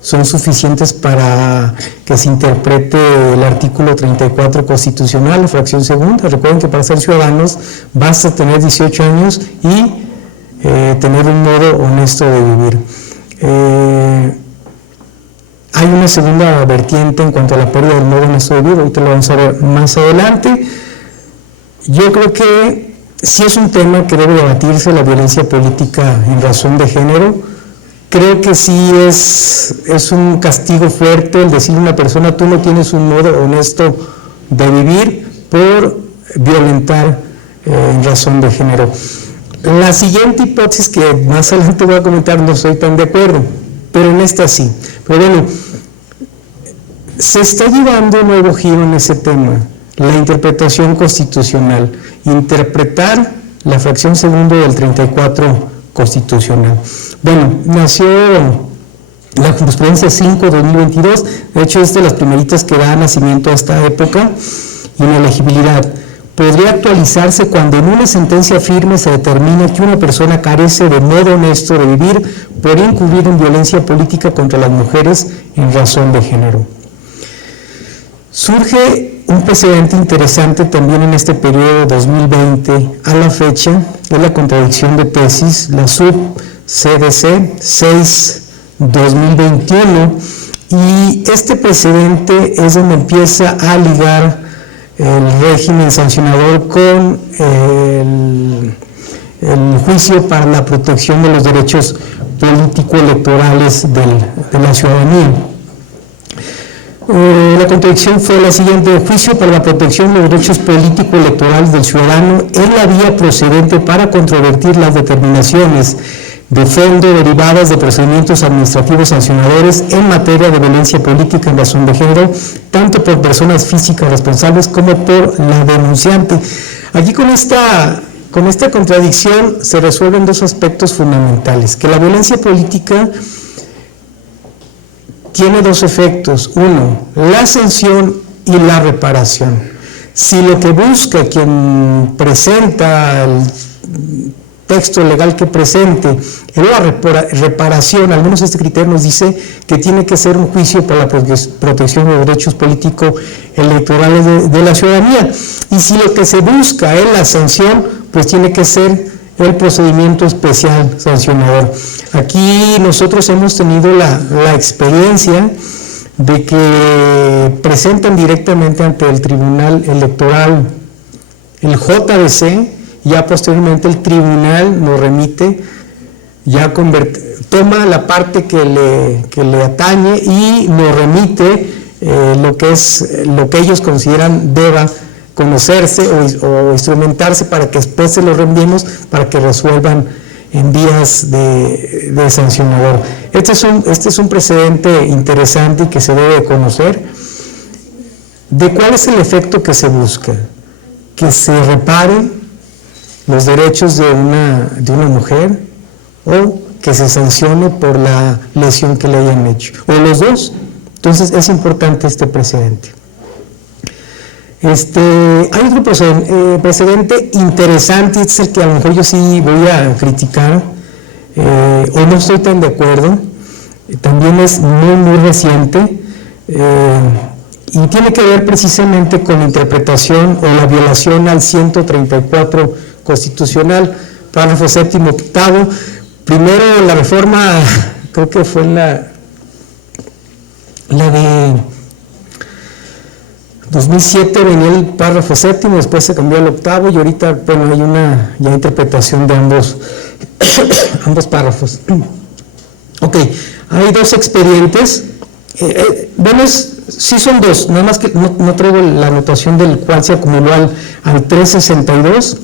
son suficientes para que se interprete el artículo 34 constitucional, la fracción segunda. Recuerden que para ser ciudadanos basta tener 18 años y tener un modo honesto de vivir. Hay una segunda vertiente en cuanto a la pérdida del modo honesto de vivir, ahorita lo vamos a ver más adelante. Yo creo que sí es un tema que debe debatirse, la violencia política en razón de género. Creo que sí es un castigo fuerte el decirle a una persona: tú no tienes un modo honesto de vivir por violentar en razón de género. La siguiente hipótesis que más adelante voy a comentar, no estoy tan de acuerdo, pero en esta sí. Pero se está llevando un nuevo giro en ese tema, la interpretación constitucional, interpretar la fracción segunda del 34 constitucional. Nació la jurisprudencia 5 2022, de hecho es de las primeritas que da nacimiento a esta época. Inelegibilidad. Podría actualizarse cuando en una sentencia firme se determina que una persona carece de modo honesto de vivir por incurrir en violencia política contra las mujeres en razón de género. Surge un precedente interesante también en este periodo 2020 a la fecha, es la contradicción de tesis, la sub-CDC 6-2021, y este precedente es donde empieza a ligar el régimen sancionador con el juicio para la protección de los derechos político-electorales de la ciudadanía. La contradicción fue la siguiente: juicio para la protección de los derechos político-electorales del ciudadano es la vía procedente para controvertir las determinaciones de fondo derivadas de procedimientos administrativos sancionadores en materia de violencia política en razón de género, tanto por personas físicas responsables como por la denunciante. Aquí con esta contradicción se resuelven dos aspectos fundamentales: que la violencia política tiene dos efectos: uno, la sanción y la reparación. Si lo que busca quien presenta el texto legal que presente es la reparación, al menos este criterio nos dice que tiene que ser un juicio para la protección de derechos político-electorales de la ciudadanía. Y si lo que se busca es la sanción, pues tiene que ser el procedimiento especial sancionador. Aquí nosotros hemos tenido la experiencia de que presentan directamente ante el Tribunal Electoral el JDC, ya posteriormente el tribunal nos remite, ya toma la parte que le atañe y nos remite lo que ellos consideran deba conocerse o instrumentarse para que después se lo reenviemos para que resuelvan en vías de sancionador. Este es un precedente interesante y que se debe conocer. ¿De cuál es el efecto que se busca? Que se reparen los derechos de una mujer o que se sancione por la lesión que le hayan hecho, o los dos. Entonces es importante este precedente. Hay otro precedente interesante, este es el que a lo mejor yo sí voy a criticar, o no estoy tan de acuerdo, también es muy reciente, y tiene que ver precisamente con la interpretación o la violación al 134 constitucional, párrafo séptimo, octavo. Primero la reforma, creo que fue la de 2007, venía el párrafo séptimo, después se cambió al octavo y ahorita, bueno, hay una ya interpretación de ambos párrafos. Ok, hay dos expedientes, sí son dos, nada más que no traigo la anotación del cual se acumuló al 362.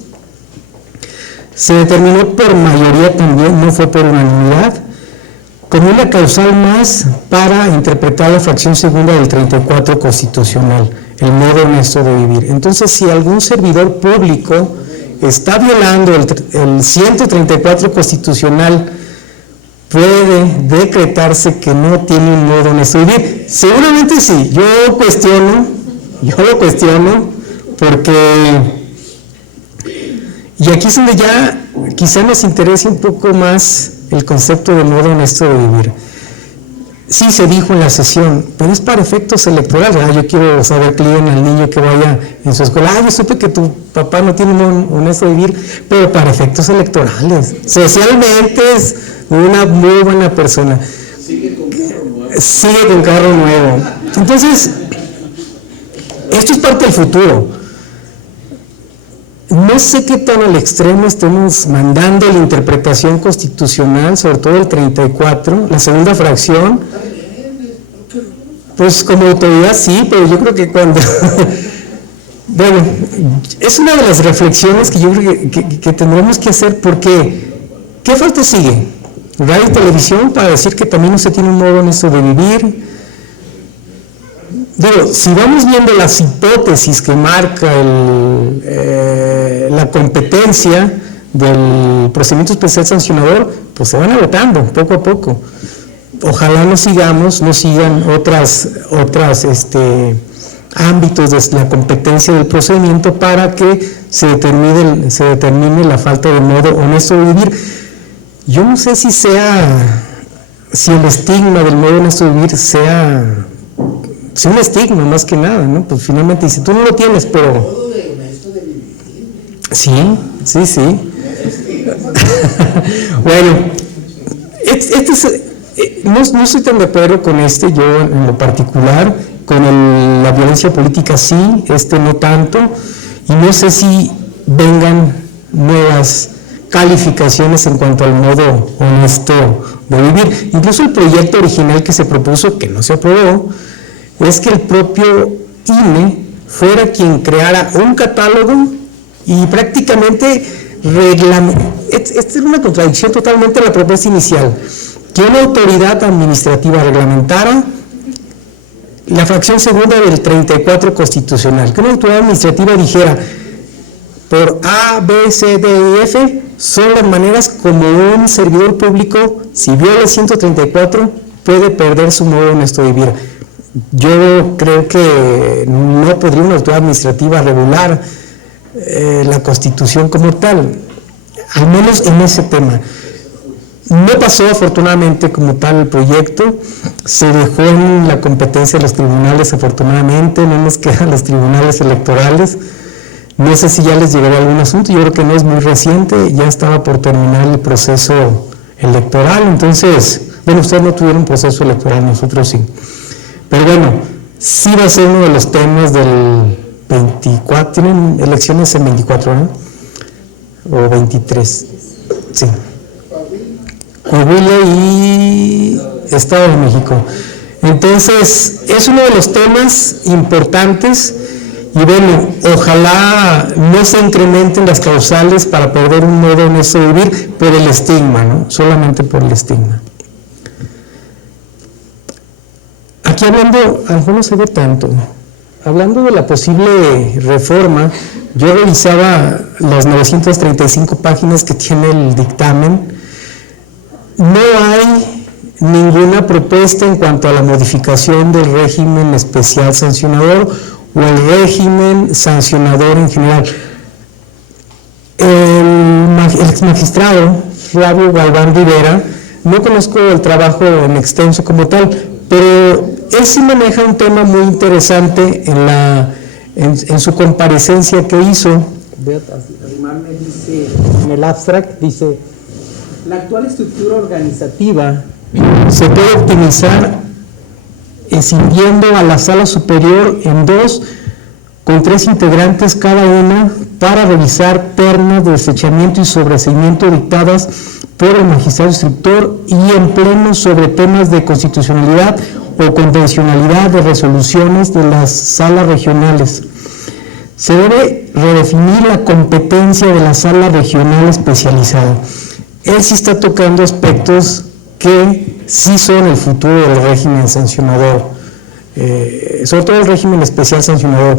Se determinó por mayoría también, no fue por unanimidad, como una causal más para interpretar la fracción segunda del 34 constitucional, el modo honesto de vivir. Entonces, si algún servidor público está violando el 134 constitucional, puede decretarse que no tiene un modo honesto de vivir. Seguramente sí, yo lo cuestiono, porque... Y aquí es donde ya quizá nos interese un poco más el concepto de modo honesto de vivir. Sí, se dijo en la sesión, pero es para efectos electorales. Yo quiero saber que le digan al niño que vaya en su escuela: yo supe que tu papá no tiene modo honesto de vivir, pero para efectos electorales. Socialmente es una muy buena persona. Sigue con carro nuevo. Entonces, esto es parte del futuro. No sé qué tan al extremo estemos mandando la interpretación constitucional, sobre todo el 34, la segunda fracción. Pues como autoridad sí, pero yo creo que cuando... Bueno, es una de las reflexiones que yo creo que tendremos que hacer, porque ¿qué falta sigue? Radio y televisión para decir que también no se tiene un modo honesto de vivir. Digo, si vamos viendo las hipótesis que marca la competencia del procedimiento especial sancionador, pues se van agotando poco a poco. Ojalá no sigan otras ámbitos de la competencia del procedimiento para que se determine la falta de modo honesto de vivir. Yo no sé si el estigma del modo honesto de vivir sea un estigma más que nada, ¿no? Pues finalmente dice, tú no lo tienes, pero... Sí. Bueno, no estoy tan de acuerdo con yo en lo particular, con la violencia política sí, no tanto, y no sé si vengan nuevas calificaciones en cuanto al modo honesto de vivir. Incluso el proyecto original que se propuso, que no se aprobó, es que el propio INE fuera quien creara un catálogo y prácticamente esta es una contradicción totalmente de la propuesta inicial, que una autoridad administrativa reglamentara la fracción segunda del 34 constitucional, que una autoridad administrativa dijera por A, B, C, D y F son las maneras como un servidor público, si viola el 134, puede perder su modo honesto de vivir. Yo creo que no podría una autoridad administrativa regular la Constitución como tal, al menos en ese tema. No pasó afortunadamente como tal el proyecto, se dejó en la competencia de los tribunales afortunadamente, no nos quedan los tribunales electorales. No sé si ya les llegará algún asunto, yo creo que no es muy reciente, ya estaba por terminar el proceso electoral, entonces, bueno, ustedes no tuvieron proceso electoral, nosotros sí. Pero bueno, sí va a ser uno de los temas del 24, tienen elecciones en 24, ¿no? O 23, sí. Coahuila y Estado de México. Entonces, es uno de los temas importantes y bueno, ojalá no se incrementen las causales para perder un modo honesto de vivir por el estigma, ¿no? Solamente por el estigma. Aquí hablando, a lo mejor no se ve tanto, hablando de la posible reforma, yo revisaba las 935 páginas que tiene el dictamen. No hay ninguna propuesta en cuanto a la modificación del régimen especial sancionador o el régimen sancionador en general. El ex magistrado Flavio Galván Rivera, no conozco el trabajo en extenso como tal, pero él sí maneja un tema muy interesante en su comparecencia que hizo. Voy a arrimarme, dice, en el abstract, dice: la actual estructura organizativa se puede optimizar escindiendo a la sala superior en 2 con 3 integrantes cada una para revisar ternas de desechamiento y sobreseimiento dictadas por el magistrado instructor y en pleno sobre temas de constitucionalidad o convencionalidad de resoluciones de las salas regionales. Se debe redefinir la competencia de la sala regional especializada. Él sí está tocando aspectos que sí son el futuro del régimen sancionador, sobre todo el régimen especial sancionador.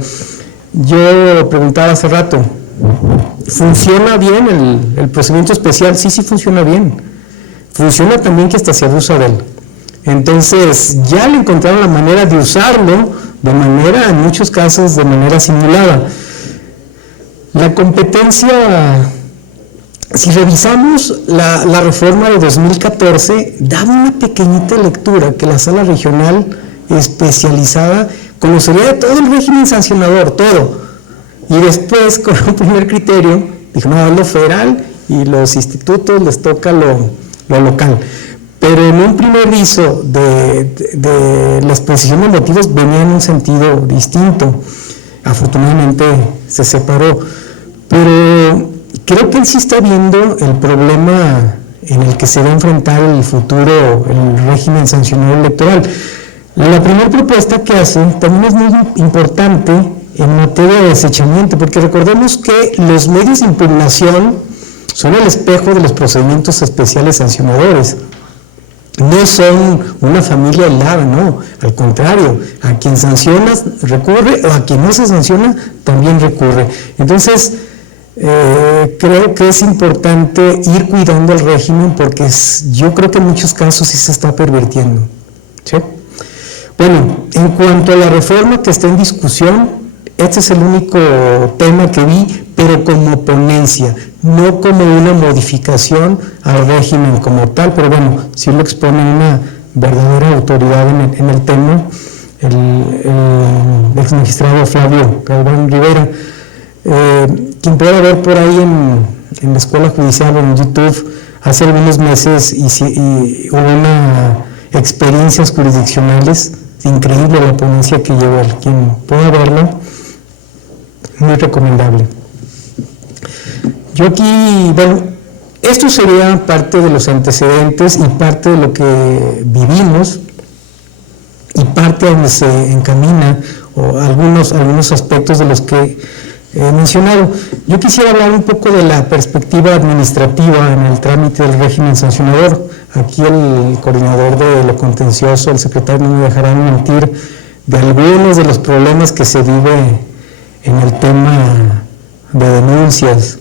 Yo preguntaba hace rato, ¿funciona bien el procedimiento especial? Sí, sí funciona bien. Funciona también que hasta se abusa de él. Entonces, ya le encontraron la manera de usarlo de manera, en muchos casos, de manera simulada. La competencia, si revisamos la reforma de 2014, daba una pequeñita lectura que la sala regional especializada conocería de todo el régimen sancionador, todo. Y después, con un primer criterio, dijo, no, es lo federal y los institutos les toca lo local. Pero en un primer viso de la exposición de motivos venía en un sentido distinto. Afortunadamente se separó. Pero creo que él sí está viendo el problema en el que se va a enfrentar el futuro, el régimen sancionador electoral. La primera propuesta que hace también es muy importante en materia de desechamiento, porque recordemos que los medios de impugnación son el espejo de los procedimientos especiales sancionadores. No son una familia aislada, no, al contrario, a quien sancionas recurre, o a quien no se sanciona también recurre. Entonces, creo que es importante ir cuidando el régimen porque yo creo que en muchos casos sí se está pervirtiendo, ¿sí? Bueno, en cuanto a la reforma que está en discusión, este es el único tema que vi, pero como ponencia, no como una modificación al régimen como tal, pero bueno, sí lo expone una verdadera autoridad en el tema, el ex magistrado Flavio Galván Rivera, quien pueda ver por ahí en la Escuela Judicial o en YouTube, hace algunos meses y hubo una experiencias jurisdiccionales, increíble la ponencia que llevó él, quien pueda verlo, muy recomendable. Yo aquí, bueno, esto sería parte de los antecedentes y parte de lo que vivimos y parte a donde se encamina o algunos aspectos de los que he mencionado. Yo quisiera hablar un poco de la perspectiva administrativa en el trámite del régimen sancionador. Aquí el coordinador de lo contencioso, el secretario, no me dejará mentir de algunos de los problemas que se vive en el tema de denuncias.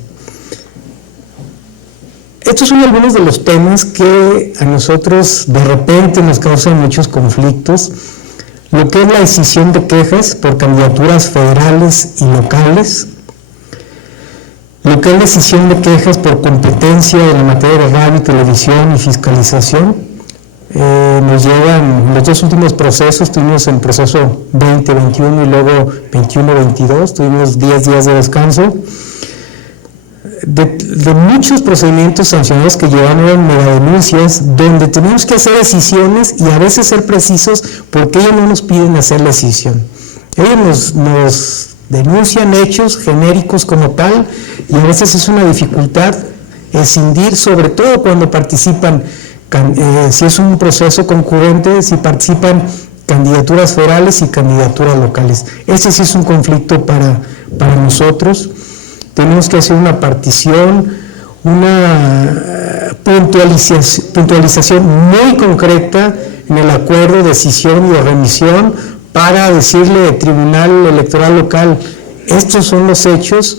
Estos son algunos de los temas que a nosotros de repente nos causan muchos conflictos. Lo que es la decisión de quejas por candidaturas federales y locales, lo que es la decisión de quejas por competencia en la materia de radio, televisión y fiscalización. Nos llevan los dos últimos procesos, tuvimos el proceso 20-21 y luego 21-22, tuvimos 10 días de descanso. De muchos procedimientos sancionados que llevaron megadenuncias, donde tenemos que hacer decisiones y a veces ser precisos porque ellos no nos piden hacer la decisión. Ellos nos denuncian hechos genéricos como tal y a veces es una dificultad escindir, sobre todo cuando participan, si es un proceso concurrente, si participan candidaturas federales y candidaturas locales. Ese sí es un conflicto para nosotros. Tenemos que hacer una partición, una puntualización muy concreta en el acuerdo de decisión y de remisión para decirle al Tribunal Electoral Local, estos son los hechos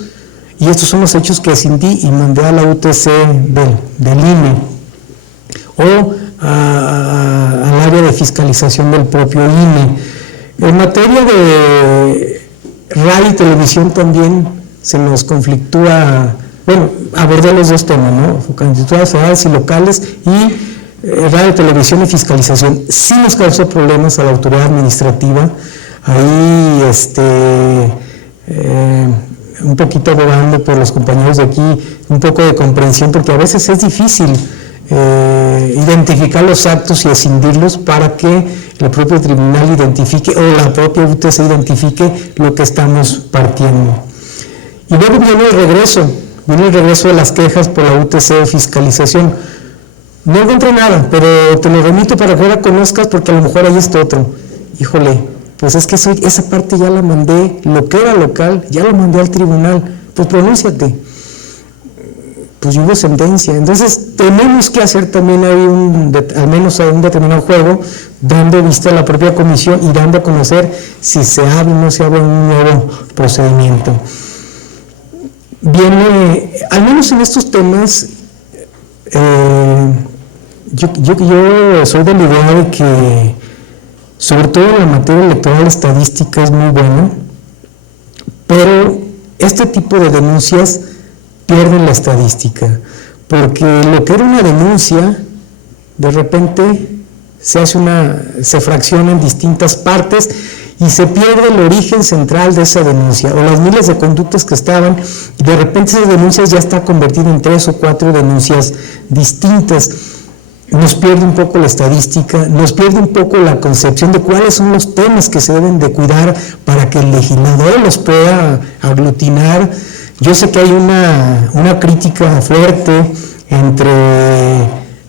y estos son los hechos que escindí y mandé a la UTC del INE o al área de fiscalización del propio INE. En materia de radio y televisión también se nos conflictúa, bueno, abordé los dos temas, ¿no? Candidaturas federales y locales y radio, televisión y fiscalización. Sí nos causó problemas a la autoridad administrativa, ahí un poquito abogando por los compañeros de aquí, un poco de comprensión, porque a veces es difícil identificar los actos y escindirlos para que el propio tribunal identifique o la propia UTC identifique lo que estamos partiendo. Y luego viene el regreso de las quejas por la UTC de fiscalización. No encontré nada, pero te lo remito para que ahora conozcas porque a lo mejor ahí está otro. Híjole, pues es que esa parte ya la mandé, lo que era local, ya lo mandé al tribunal, pues pronúnciate. Pues hubo sentencia. Entonces tenemos que hacer también ahí al menos un determinado juego, dando vista a la propia comisión y dando a conocer si se abre o no se abre un nuevo procedimiento. Viene, al menos en estos temas, yo soy de la idea de que, sobre todo en la materia electoral, estadística es muy buena, pero este tipo de denuncias pierden la estadística, porque lo que era una denuncia, de repente se fracciona en distintas partes y se pierde el origen central de esa denuncia, o las miles de conductas que estaban, y de repente esas denuncias ya está convertida en 3 o 4 denuncias distintas. Nos pierde un poco la estadística, nos pierde un poco la concepción de cuáles son los temas que se deben de cuidar para que el legislador los pueda aglutinar. Yo sé que hay una crítica fuerte entre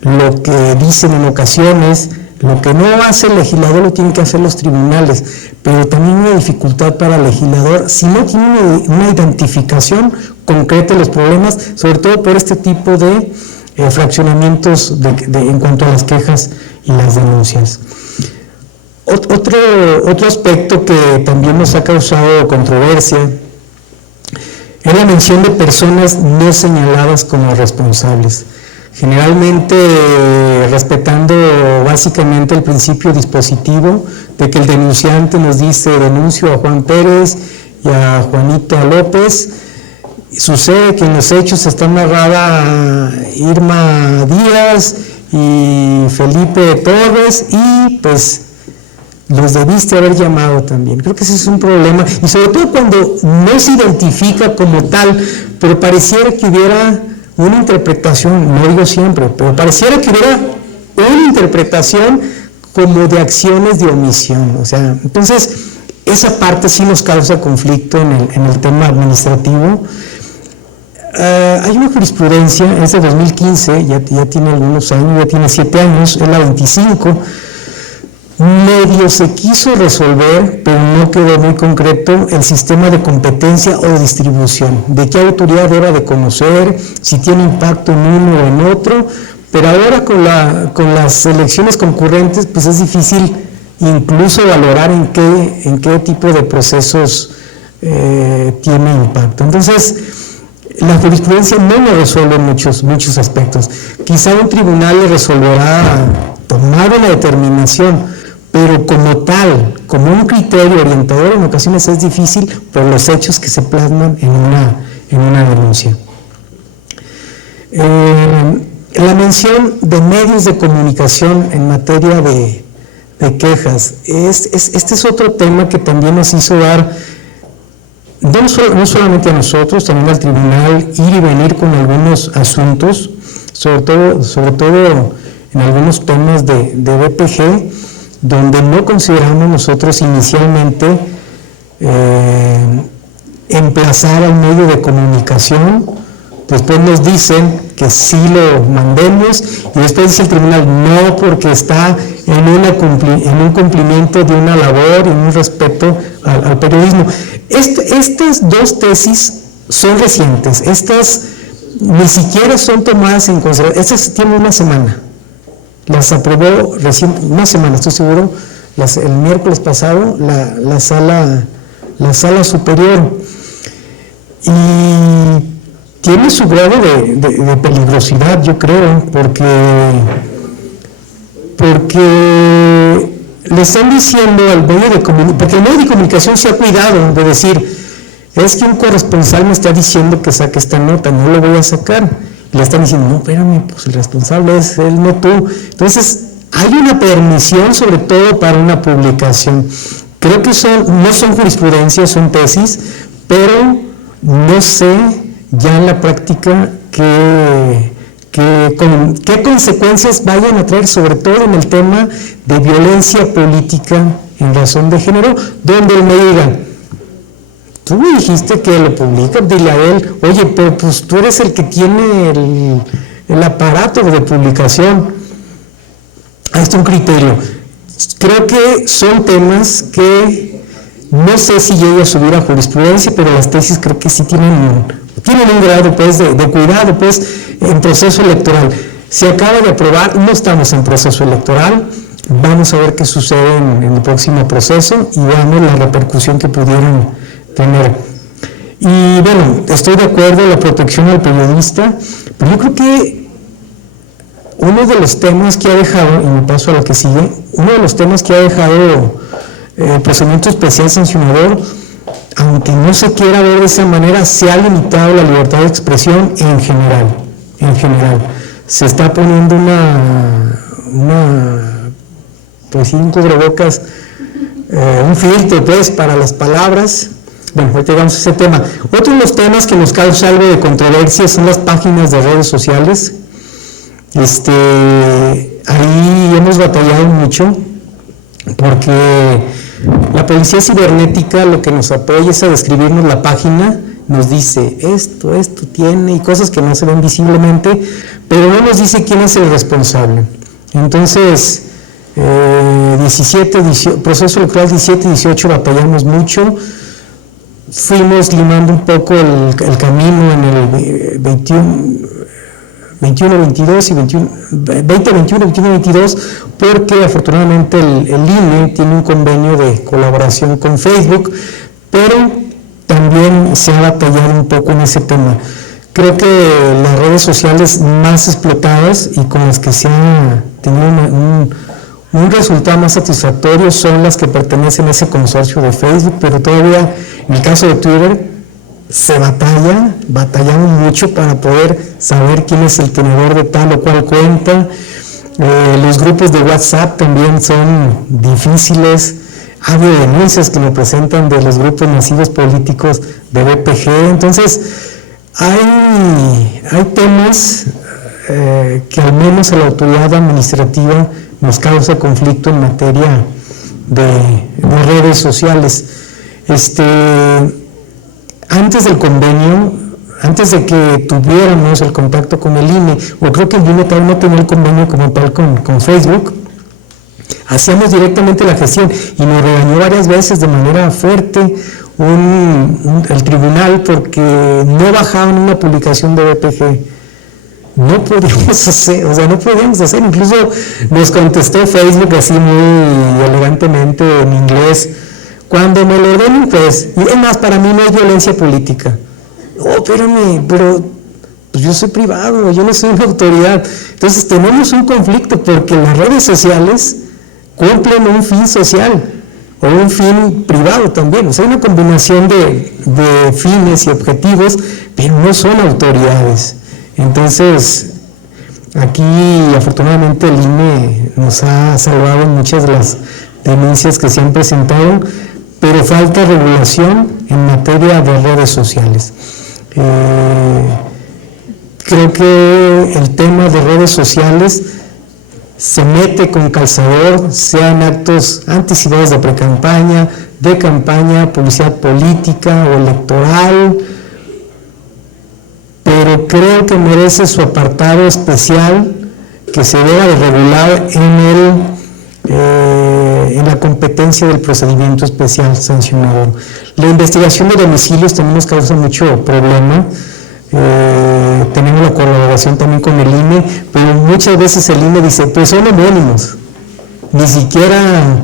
lo que dicen en ocasiones. Lo que no hace el legislador lo tienen que hacer los tribunales, pero también una dificultad para el legislador si no tiene una identificación concreta de los problemas, sobre todo por este tipo de fraccionamientos en cuanto a las quejas y las denuncias. Otro aspecto que también nos ha causado controversia es la mención de personas no señaladas como responsables. Generalmente respetando básicamente el principio dispositivo de que el denunciante nos dice denuncio a Juan Pérez y a Juanita López. Sucede que en los hechos está narrada Irma Díaz y Felipe Torres y pues los debiste haber llamado también. Creo que ese es un problema y sobre todo cuando no se identifica como tal, pero pareciera que hubiera una interpretación, no digo siempre, pero pareciera que hubiera una interpretación como de acciones de omisión. O sea, entonces esa parte sí nos causa conflicto en el tema administrativo. Hay una jurisprudencia, es de 2015, ya tiene algunos años, ya tiene 7 años, es la 25, medio se quiso resolver, pero no quedó muy concreto el sistema de competencia o de distribución, de qué autoridad deba de conocer, si tiene impacto en uno o en otro, pero ahora con las elecciones concurrentes, pues es difícil incluso valorar en qué tipo de procesos tiene impacto. Entonces, la jurisprudencia no lo resuelve en muchos aspectos. Quizá un tribunal le resolverá tomar una determinación, pero como tal, como un criterio orientador, en ocasiones es difícil por los hechos que se plasman en una denuncia. La mención de medios de comunicación en materia de quejas, este es otro tema que también nos hizo dar, no solamente a nosotros, también al tribunal, ir y venir con algunos asuntos, sobre todo en algunos temas de BPG, donde no consideramos nosotros inicialmente emplazar al medio de comunicación. Después nos dicen que sí lo mandemos y después dice el tribunal no, porque está en un cumplimiento de una labor y un respeto al periodismo. Estas dos tesis son recientes, estas ni siquiera son tomadas en consideración. Estas tienen una semana, las aprobó recién, una semana estoy seguro, el miércoles pasado la sala superior, y tiene su grado de peligrosidad, yo creo, porque le están diciendo al medio de comunicación, porque el medio de comunicación se ha cuidado de decir, es que un corresponsal me está diciendo que saque esta nota, no lo voy a sacar. Y le están diciendo, no, espérame, pues el responsable es él, no tú. Entonces, hay una permisión sobre todo para una publicación. Creo que no son jurisprudencias, son tesis, pero no sé ya en la práctica qué consecuencias vayan a traer, sobre todo en el tema de violencia política en razón de género, donde él me diga, tú me dijiste que lo publica, dile a él, oye, pero pues tú eres el que tiene el aparato de publicación. Ahí está un criterio. Creo que son temas que no sé si llegue a subir a jurisprudencia, pero las tesis creo que sí tienen un grado pues de cuidado pues en proceso electoral. Se acaba de aprobar, no estamos en proceso electoral, vamos a ver qué sucede en el próximo proceso y veamos la repercusión que pudieran tener. Y bueno, estoy de acuerdo en la protección al periodista, pero yo creo que uno de los temas que ha dejado, y me paso a lo que sigue, uno de los temas que ha dejado el procedimiento especial sancionador, aunque no se quiera ver de esa manera, se ha limitado la libertad de expresión en general. Se está poniendo pues sí, un cubrebocas, un filtro pues para las palabras. Bueno, ahorita llegamos a ese tema. Otro de los temas que nos causa algo de controversia son las páginas de redes sociales. Ahí hemos batallado mucho porque la policía cibernética lo que nos apoya es a describirnos la página, nos dice esto tiene y cosas que no se ven visiblemente, pero no nos dice quién es el responsable. Entonces, proceso electoral 17 y 18 batallamos mucho, fuimos limando un poco el camino en el 21-22 y 20-21-22, porque afortunadamente el INE tiene un convenio de colaboración con Facebook, pero también se ha batallado un poco en ese tema. Creo que las redes sociales más explotadas y con las que se ha tenido un resultado más satisfactorio son las que pertenecen a ese consorcio de Facebook, pero todavía en el caso de Twitter se batallamos mucho para poder saber quién es el tenedor de tal o cual cuenta. Los grupos de WhatsApp también son difíciles. Ha habido denuncias que me presentan de los grupos masivos políticos de BPG. Entonces, hay temas que al menos a la autoridad administrativa nos causa conflicto en materia de redes sociales. Antes del convenio, antes de que tuviéramos el contacto con el INE, o creo que el INE todavía no tenía el convenio como tal con Facebook, hacíamos directamente la gestión y nos regañó varias veces de manera fuerte el tribunal porque no bajaban una publicación de BPG. No podíamos hacer, incluso nos contestó Facebook así muy elegantemente en inglés, cuando me lo ordenen, pues, y es más, para mí no es violencia política. Oh, espérame, pero pues yo soy privado, yo no soy una autoridad. Entonces tenemos un conflicto porque las redes sociales cumplen un fin social o un fin privado también, o sea, una combinación de fines y objetivos, pero no son autoridades. Entonces, aquí afortunadamente el INE nos ha salvado en muchas de las denuncias que se han presentado, pero falta regulación en materia de redes sociales. Creo que el tema de redes sociales se mete con calzador, sean actos anticipados de precampaña, de campaña, publicidad política o electoral, pero creo que merece su apartado especial que se deba de regular en la competencia del procedimiento especial sancionador. La investigación de domicilios también nos causa mucho problema. Tenemos la colaboración también con el INE, pero muchas veces el INE dice, pues son homónimos, ni siquiera,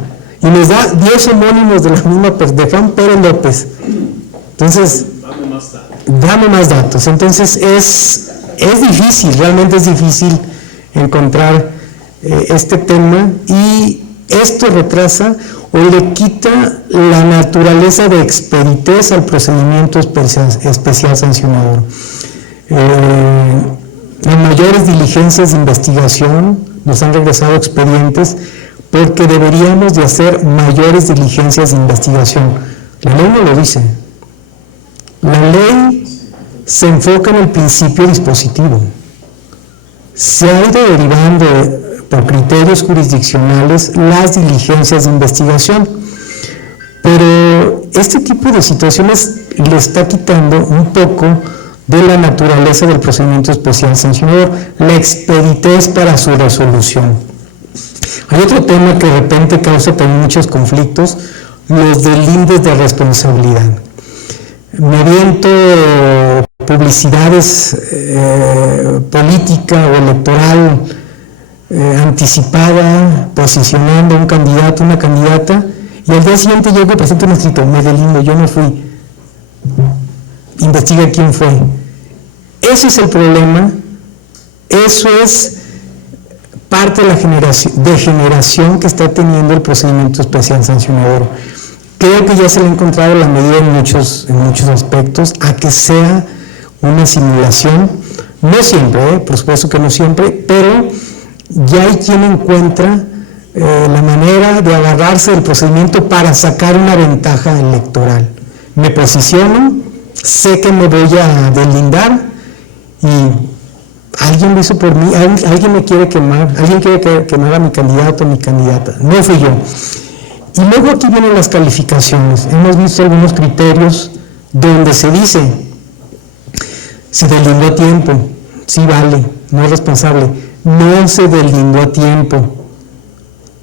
y nos da 10 homónimos de la misma persona, de Juan Pérez López. Entonces, dame más datos. Entonces es difícil, realmente es difícil encontrar este tema, y esto retrasa o le quita la naturaleza de expeditez al procedimiento especial sancionador. En mayores diligencias de investigación nos han regresado expedientes porque deberíamos de hacer mayores diligencias de investigación. La ley no lo dice. La ley se enfoca en el principio dispositivo. Se ha ido derivando por criterios jurisdiccionales las diligencias de investigación, pero este tipo de situaciones le está quitando un poco de la naturaleza del procedimiento especial sancionador, la expeditez para su resolución. Hay otro tema que de repente causa también muchos conflictos, los delindes de responsabilidad. Mediante publicidades política o electoral anticipada, posicionando a un candidato, una candidata, y al día siguiente llego y presento un escrito, me delindo, yo no fui, investiga quién fue. Ese es el problema, eso es parte de la degeneración que está teniendo el procedimiento especial sancionador. Creo que ya se le ha encontrado la medida en muchos aspectos, a que sea una simulación, no siempre, por supuesto que no siempre, pero ya hay quien encuentra la manera de agarrarse del procedimiento para sacar una ventaja electoral. Me posiciono, sé que me voy a deslindar y alguien lo hizo por mí, alguien me quiere quemar, alguien quiere quemar a mi candidato o mi candidata, no fui yo. Y luego aquí vienen las calificaciones. Hemos visto algunos criterios donde se dice, se deslindó a tiempo, sí vale, no es responsable, no se deslindó a tiempo,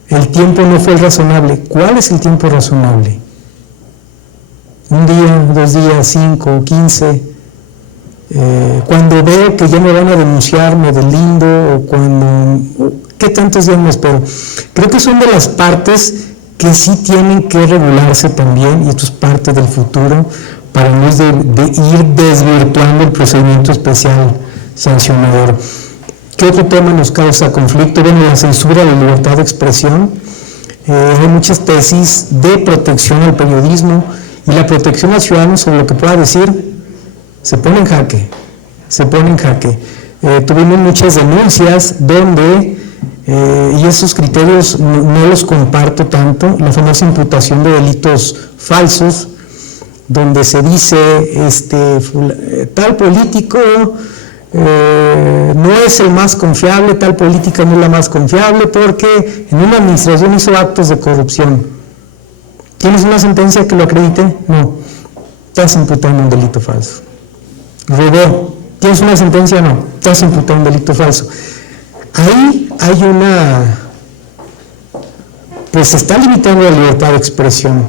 el tiempo no fue el razonable. ¿Cuál es el tiempo razonable? Un día, 2 días, 5, 15, cuando veo que ya me van a denunciar, me deslindo, o cuando, ¿qué tantos días me espero? Creo que son de las partes que sí tienen que regularse también, y esto es parte del futuro, para no ir desvirtuando el procedimiento especial sancionador. ¿Qué otro tema nos causa conflicto? Bueno, la censura de la libertad de expresión. Hay muchas tesis de protección al periodismo, y la protección al ciudadano sobre lo que pueda decir se pone en jaque, tuvimos muchas denuncias donde, y esos criterios no los comparto tanto, la famosa imputación de delitos falsos, donde se dice, tal político no es el más confiable, tal política no es la más confiable porque en una administración hizo actos de corrupción. ¿Tienes una sentencia que lo acredite? No. Estás imputando un delito falso. Robó. ¿Tienes una sentencia? No. Estás imputando un delito falso. Ahí hay pues se está limitando la libertad de expresión.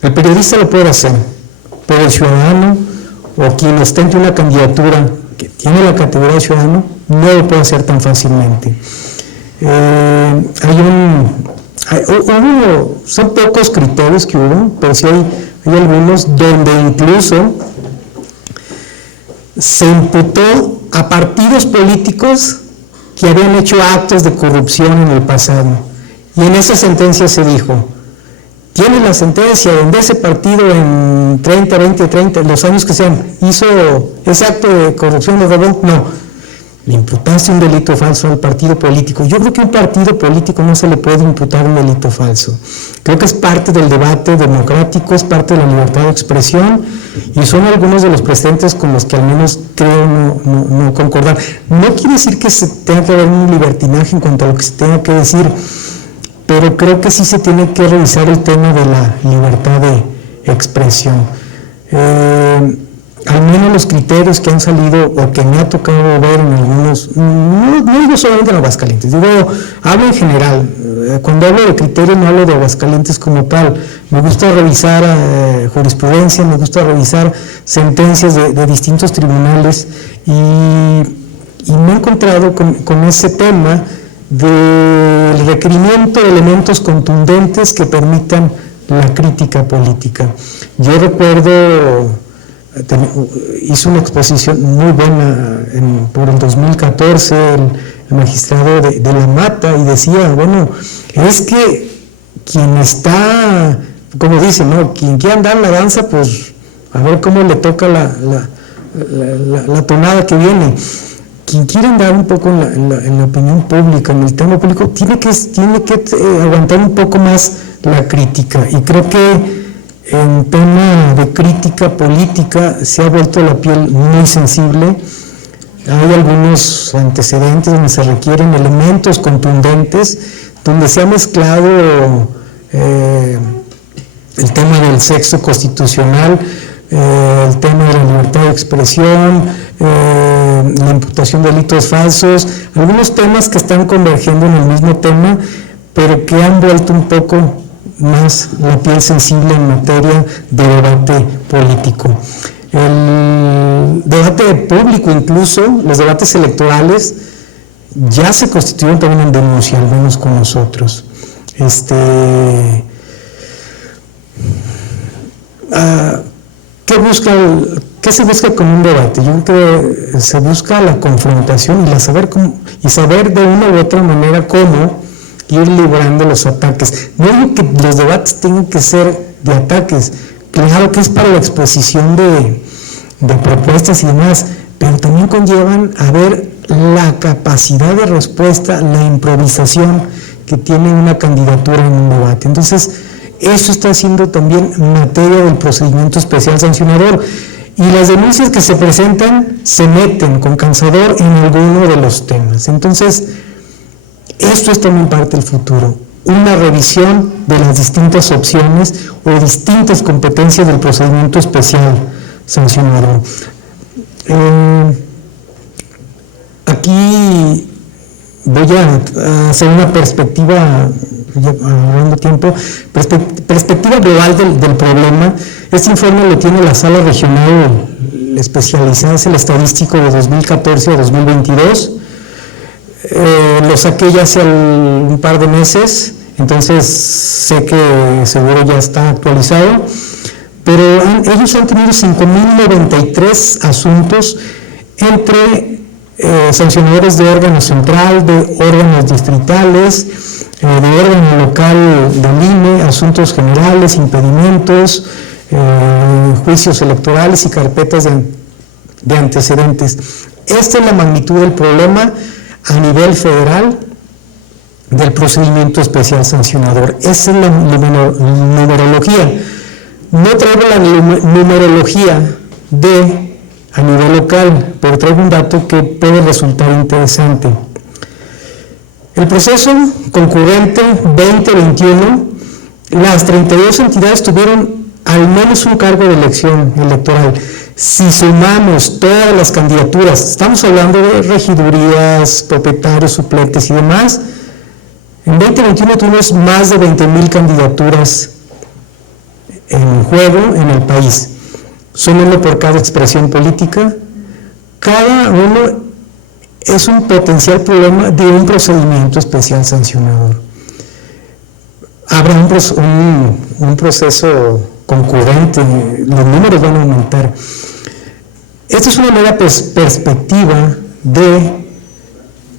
El periodista lo puede hacer, pero el ciudadano o quien ostente una candidatura que tiene la categoría de ciudadano no lo puede hacer tan fácilmente. Son pocos criterios que hubo, pero sí hay algunos donde incluso se imputó a partidos políticos que habían hecho actos de corrupción en el pasado. Y en esa sentencia se dijo, tiene la sentencia donde ese partido en 30, los años que sean, hizo ese acto de corrupción, de robo, no. Le imputaste un delito falso al partido político. Yo creo que a un partido político no se le puede imputar un delito falso. Creo que es parte del debate democrático, es parte de la libertad de expresión y son algunos de los precedentes con los que al menos creo no concordar. No quiere decir que se tenga que haber un libertinaje en cuanto a lo que se tenga que decir, pero creo que sí se tiene que revisar el tema de la libertad de expresión. Al menos los criterios que han salido o que me ha tocado ver en algunos, no digo solamente en Aguascalientes, hablo en general. Cuando hablo de criterios no hablo de Aguascalientes como tal. Me gusta revisar jurisprudencia, me gusta revisar sentencias de distintos tribunales y me he encontrado con ese tema del requerimiento de elementos contundentes que permitan la crítica política. Yo recuerdo, hizo una exposición muy buena por el 2014 el magistrado de La Mata y decía, bueno, es que quien está, como dicen, ¿no? Quien quiere andar en la danza, pues a ver cómo le toca la tonada que viene. Quien quiere andar un poco en la opinión pública, en el tema público, tiene que aguantar un poco más la crítica, y creo que en tema de crítica política se ha vuelto la piel muy sensible. Hay algunos antecedentes donde se requieren elementos contundentes, donde se ha mezclado el tema del sexo constitucional, el tema de la libertad de expresión, la imputación de delitos falsos, algunos temas que están convergiendo en el mismo tema, pero que han vuelto un poco más la piel sensible en materia de debate político. El debate público, incluso los debates electorales, ya se constituyeron también en denuncia, al menos con nosotros. ¿Qué se busca con un debate? Yo creo que se busca la confrontación y saber de una u otra manera cómo ir librando los ataques. No digo que los debates tengan que ser de ataques, claro que es para la exposición de propuestas y demás, pero también conllevan a ver la capacidad de respuesta, la improvisación que tiene una candidatura en un debate. Entonces, eso está siendo también materia del procedimiento especial sancionador, y las denuncias que se presentan se meten con calzador en alguno de los temas. Entonces, esto es también parte del futuro, una revisión de las distintas opciones o distintas competencias del procedimiento especial sancionador. Aquí voy a hacer una perspectiva, ahorrando tiempo, perspectiva global del problema. Este informe lo tiene la Sala Regional Especializada en el Estadístico de 2014 a 2022. Lo saqué ya hace un par de meses, entonces sé que seguro ya está actualizado, pero ellos han tenido 5.093 asuntos entre sancionadores de órgano central, de órganos distritales, de órgano local del INE, asuntos generales, impedimentos, juicios electorales y carpetas de antecedentes. Esta es la magnitud del problema a nivel federal del procedimiento especial sancionador. Esa es la numerología. No traigo la numerología a nivel local, pero traigo un dato que puede resultar interesante. El proceso concurrente 2021, las 32 entidades tuvieron al menos un cargo de elección electoral. Si sumamos todas las candidaturas, estamos hablando de regidurías, propietarios, suplentes y demás, En 2021 tuvimos más de 20,000 candidaturas en juego en el país. Son uno por cada expresión política. Cada uno es un potencial problema de un procedimiento especial sancionador. Habrá un proceso concurrente, los números van a aumentar. Esta es una nueva perspectiva de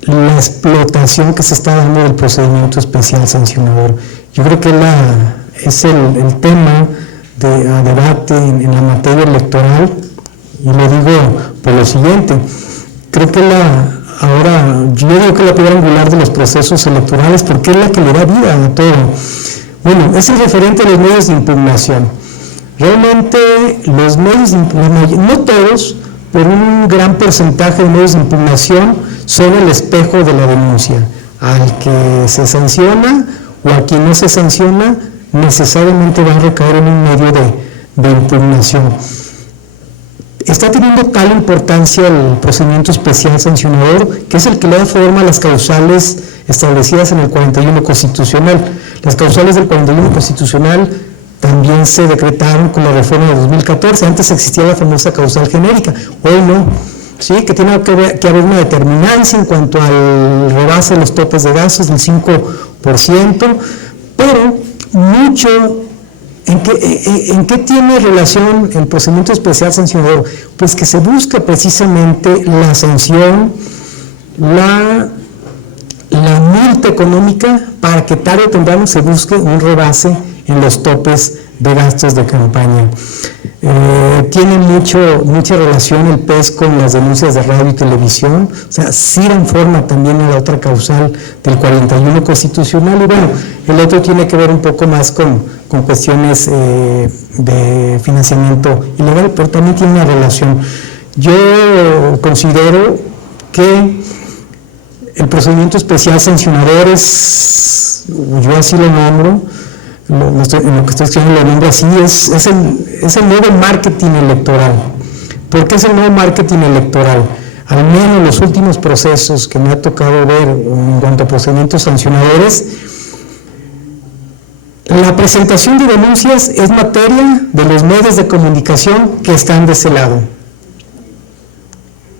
la explotación que se está dando del procedimiento especial sancionador. Yo creo que es el tema a debate en la materia electoral, y lo digo por lo siguiente. Creo que yo digo que la piedra angular de los procesos electorales, porque es la que le da vida a todo. Bueno, es el referente a los medios de impugnación. Realmente los medios de impugnación, no todos, pero un gran porcentaje de medios de impugnación son el espejo de la denuncia. Al que se sanciona o a quien no se sanciona, necesariamente va a recaer en un medio de impugnación. Está teniendo tal importancia el procedimiento especial sancionador, que es el que le da forma a las causales establecidas en el 41 constitucional. Las causales del 41 constitucional también se decretaron con la reforma de 2014. Antes existía la famosa causal genérica, hoy no. ¿Sí? Que tiene que haber una determinancia en cuanto al rebase de los topes de gastos del 5%, pero mucho. ¿En qué tiene relación el procedimiento especial sancionador? Pues que se busca precisamente la sanción, la multa económica, para que tarde o temprano se busque un rebase en los topes de gastos de campaña. Tiene mucha relación el PES con las denuncias de radio y televisión, o sea, sí dan forma también a la otra causal del 41 constitucional, y bueno, el otro tiene que ver un poco más con cuestiones de financiamiento ilegal, pero también tiene una relación. Yo considero que el procedimiento especial sancionador yo así lo nombro, en lo que estoy escribiendo lo nombro así, es el nuevo marketing electoral. ¿Por qué es el nuevo marketing electoral? Al menos los últimos procesos que me ha tocado ver en cuanto a procedimientos sancionadores, la presentación de denuncias es materia de los medios de comunicación que están de ese lado.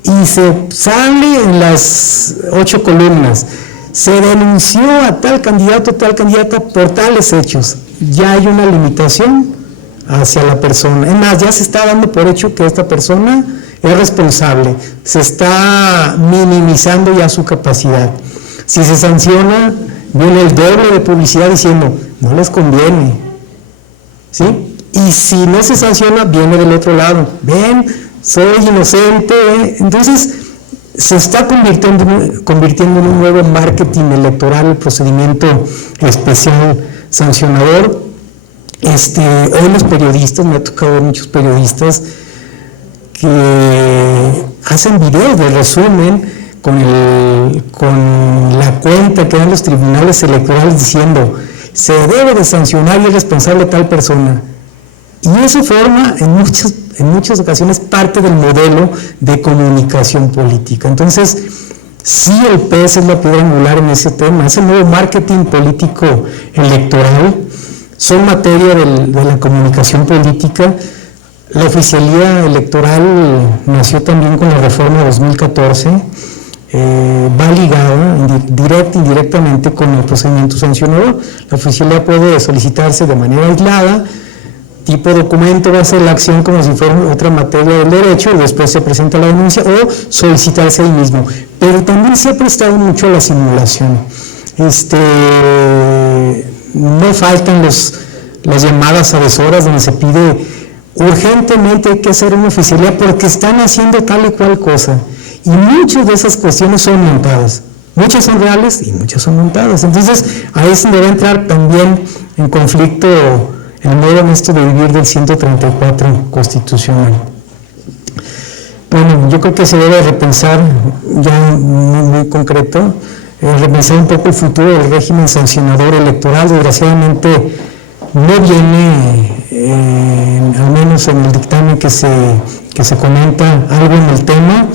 Y se sale en las 8 columnas. Se denunció a tal candidato, tal candidata por tales hechos. Ya hay una limitación hacia la persona. Es más, ya se está dando por hecho que esta persona es responsable. Se está minimizando ya su capacidad. Si se sanciona, viene el doble de publicidad diciendo, no les conviene. ¿Sí? Y si no se sanciona, viene del otro lado. Ven, soy inocente. Entonces, se está convirtiendo en un nuevo marketing electoral, el procedimiento especial sancionador. Hoy los periodistas, me ha tocado ver muchos periodistas que hacen videos de resumen con la cuenta que dan los tribunales electorales diciendo, se debe de sancionar y es responsable tal persona. Y eso forma en muchas ocasiones parte del modelo de comunicación política. Entonces, sí, el PES es la piedra angular en ese tema, ese nuevo marketing político electoral, son materia de la comunicación política. La oficialía electoral nació también con la reforma de 2014, va ligada directa e indirectamente con el procedimiento sancionador. La oficialía puede solicitarse de manera aislada, tipo documento, va a ser la acción como si fuera otra materia del derecho y después se presenta la denuncia, o solicitarse ahí mismo. Pero también se ha prestado mucho a la simulación. No faltan las llamadas adesoras donde se pide urgentemente hay que hacer una oficialía porque están haciendo tal y cual cosa. Y muchas de esas cuestiones son montadas. Muchas son reales y muchas son montadas. Entonces, ahí es donde va a entrar también en conflicto el modo honesto de vivir del 134 constitucional. Bueno, yo creo que se debe repensar, ya muy concreto, repensar un poco el futuro del régimen sancionador electoral. Desgraciadamente no viene, al menos en el dictamen que se comenta, algo en el tema.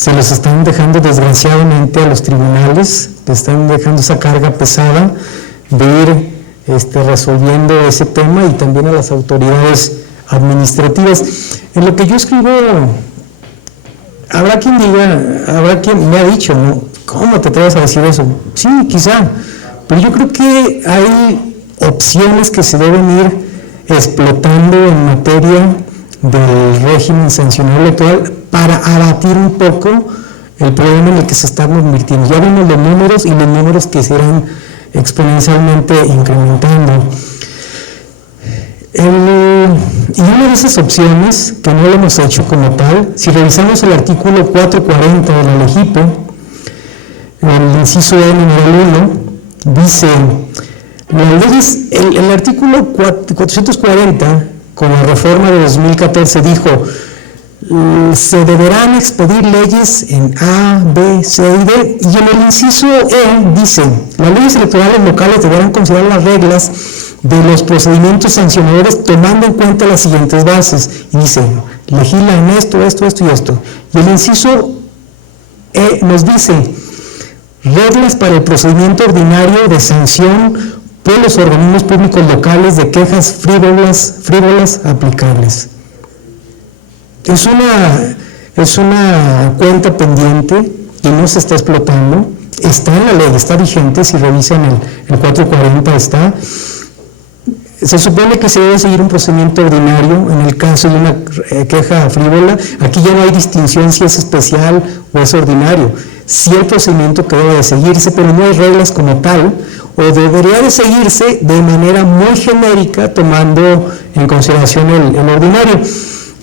se los están dejando desgraciadamente a los tribunales, le están dejando esa carga pesada de ir resolviendo ese tema, y también a las autoridades administrativas. En lo que yo escribo, habrá quien me ha dicho, ¿no? ¿Cómo te atreves a decir eso? Sí, quizá, pero yo creo que hay opciones que se deben ir explotando en materia del régimen sancionador electoral para abatir un poco el problema en el que se están convirtiendo. Ya vimos los números, y los números que se irán exponencialmente incrementando. Y una de esas opciones, que no lo hemos hecho como tal, si revisamos el artículo 440 de la LEGIPO, el inciso E número 1, dice, el artículo 440, con la reforma de 2014, dijo, se deberán expedir leyes en A, B, C y D, y en el inciso E dice, las leyes electorales locales deberán considerar las reglas de los procedimientos sancionadores tomando en cuenta las siguientes bases, y dice, legislan esto, esto, esto y esto. Y el inciso E nos dice, reglas para el procedimiento ordinario de sanción por los organismos públicos locales de quejas frívolas aplicables. Es una cuenta pendiente y no se está explotando, está en la ley, está vigente, si revisan el 440 está. Se supone que se debe seguir un procedimiento ordinario en el caso de una queja frívola. Aquí ya no hay distinción si es especial o es ordinario. Sí el procedimiento que debe de seguirse, pero no hay reglas como tal, o debería de seguirse de manera muy genérica, tomando en consideración el ordinario.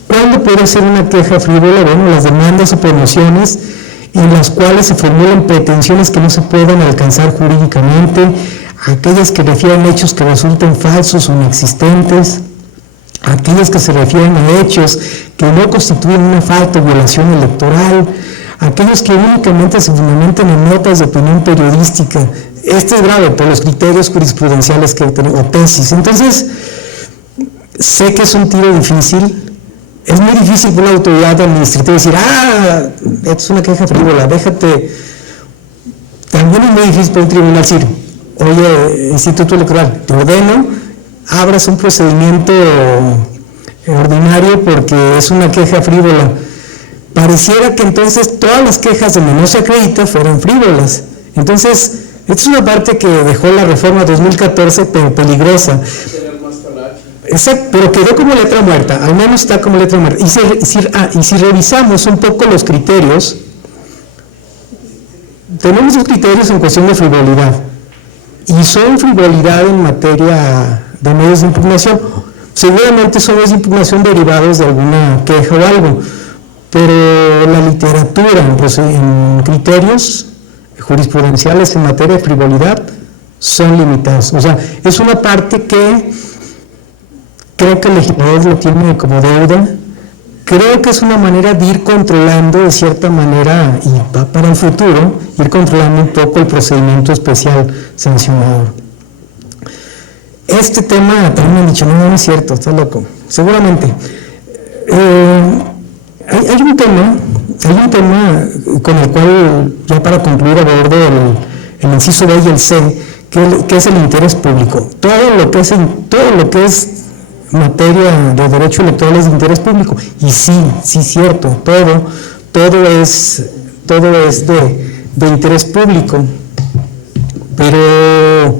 ¿Cuándo puede ser una queja frívola? Bueno, las demandas o promociones en las cuales se formulan pretensiones que no se puedan alcanzar jurídicamente, aquellas que refieren a hechos que resulten falsos o inexistentes, aquellas que se refieren a hechos que no constituyen una falta o violación electoral, aquellos que únicamente se fundamentan en notas de opinión periodística. Este es grave por los criterios jurisprudenciales que tenemos, o tesis. Entonces, sé que es un tiro difícil. Es muy difícil para una autoridad administrativa decir, esto es una queja frívola, déjate. También es muy difícil para un tribunal decir, oye, Instituto Electoral, te ordeno, abras un procedimiento ordinario porque es una queja frívola. Pareciera que entonces todas las quejas donde no se acredita fueran frívolas. Entonces, esta es una parte que dejó la reforma 2014, pero peligrosa. Exacto, pero quedó como letra muerta, al menos está como letra muerta. Y si revisamos un poco los criterios, tenemos los criterios en cuestión de frivolidad, y son frivolidad en materia de medios de impugnación. Seguramente son medios de impugnación derivados de alguna queja o algo, pero la literatura en criterios jurisprudenciales en materia de frivolidad son limitados. O sea, es una parte que creo que el legislador lo tiene como deuda. Creo que es una manera de ir controlando de cierta manera, y para el futuro, ir controlando un poco el procedimiento especial sancionador. Este tema también me han dicho, no es cierto, está loco. Seguramente. Hay un tema con el cual, ya para concluir, abordo el inciso B y el C, que es el interés público. Todo lo que es materia de derecho electoral es de interés público, y sí, cierto, todo es de interés público, pero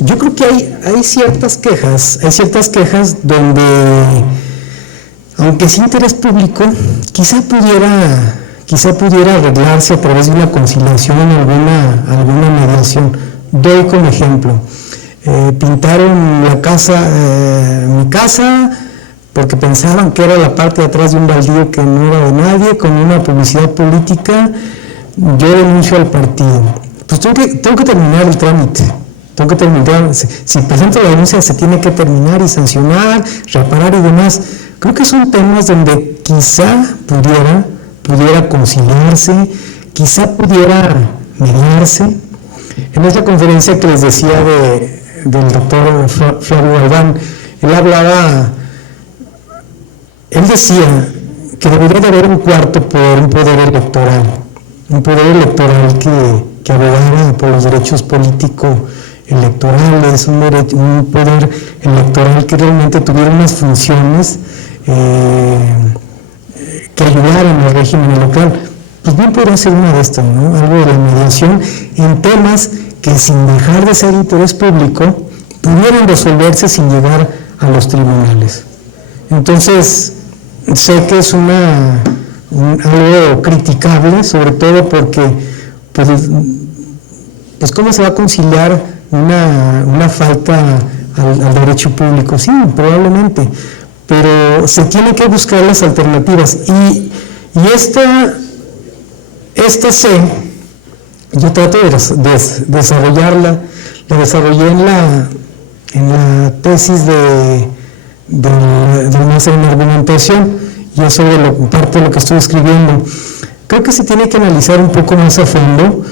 yo creo que hay ciertas quejas donde, aunque es interés público, quizá pudiera arreglarse a través de una conciliación, alguna mediación. Doy como ejemplo. Pintaron mi casa, porque pensaban que era la parte de atrás de un baldío que no era de nadie, con una publicidad política. Yo denuncio al partido. Pues tengo que terminar el trámite. Si presento la denuncia, se tiene que terminar y sancionar, reparar y demás. Creo que son temas donde quizá pudiera conciliarse, quizá pudiera mediarse. En esa conferencia que les decía del doctor Flavio Galván, él decía que debería de haber un cuarto poder, un poder electoral que abogara por los derechos políticos electorales, un poder electoral que realmente tuviera unas funciones que ayudaran al régimen local. Pues bien podría ser una de estas, ¿no? Algo de la mediación en temas que sin dejar de ser interés público pudieran resolverse sin llegar a los tribunales. Entonces, sé que es algo criticable, sobre todo porque pues cómo se va a conciliar una falta al derecho público. Sí, probablemente, pero se tiene que buscar las alternativas y esta C, yo trato de desarrollarla, la desarrollé en la tesis del máster en argumentación, y es sobre parte de lo que estoy escribiendo. Creo que se tiene que analizar un poco más a fondo,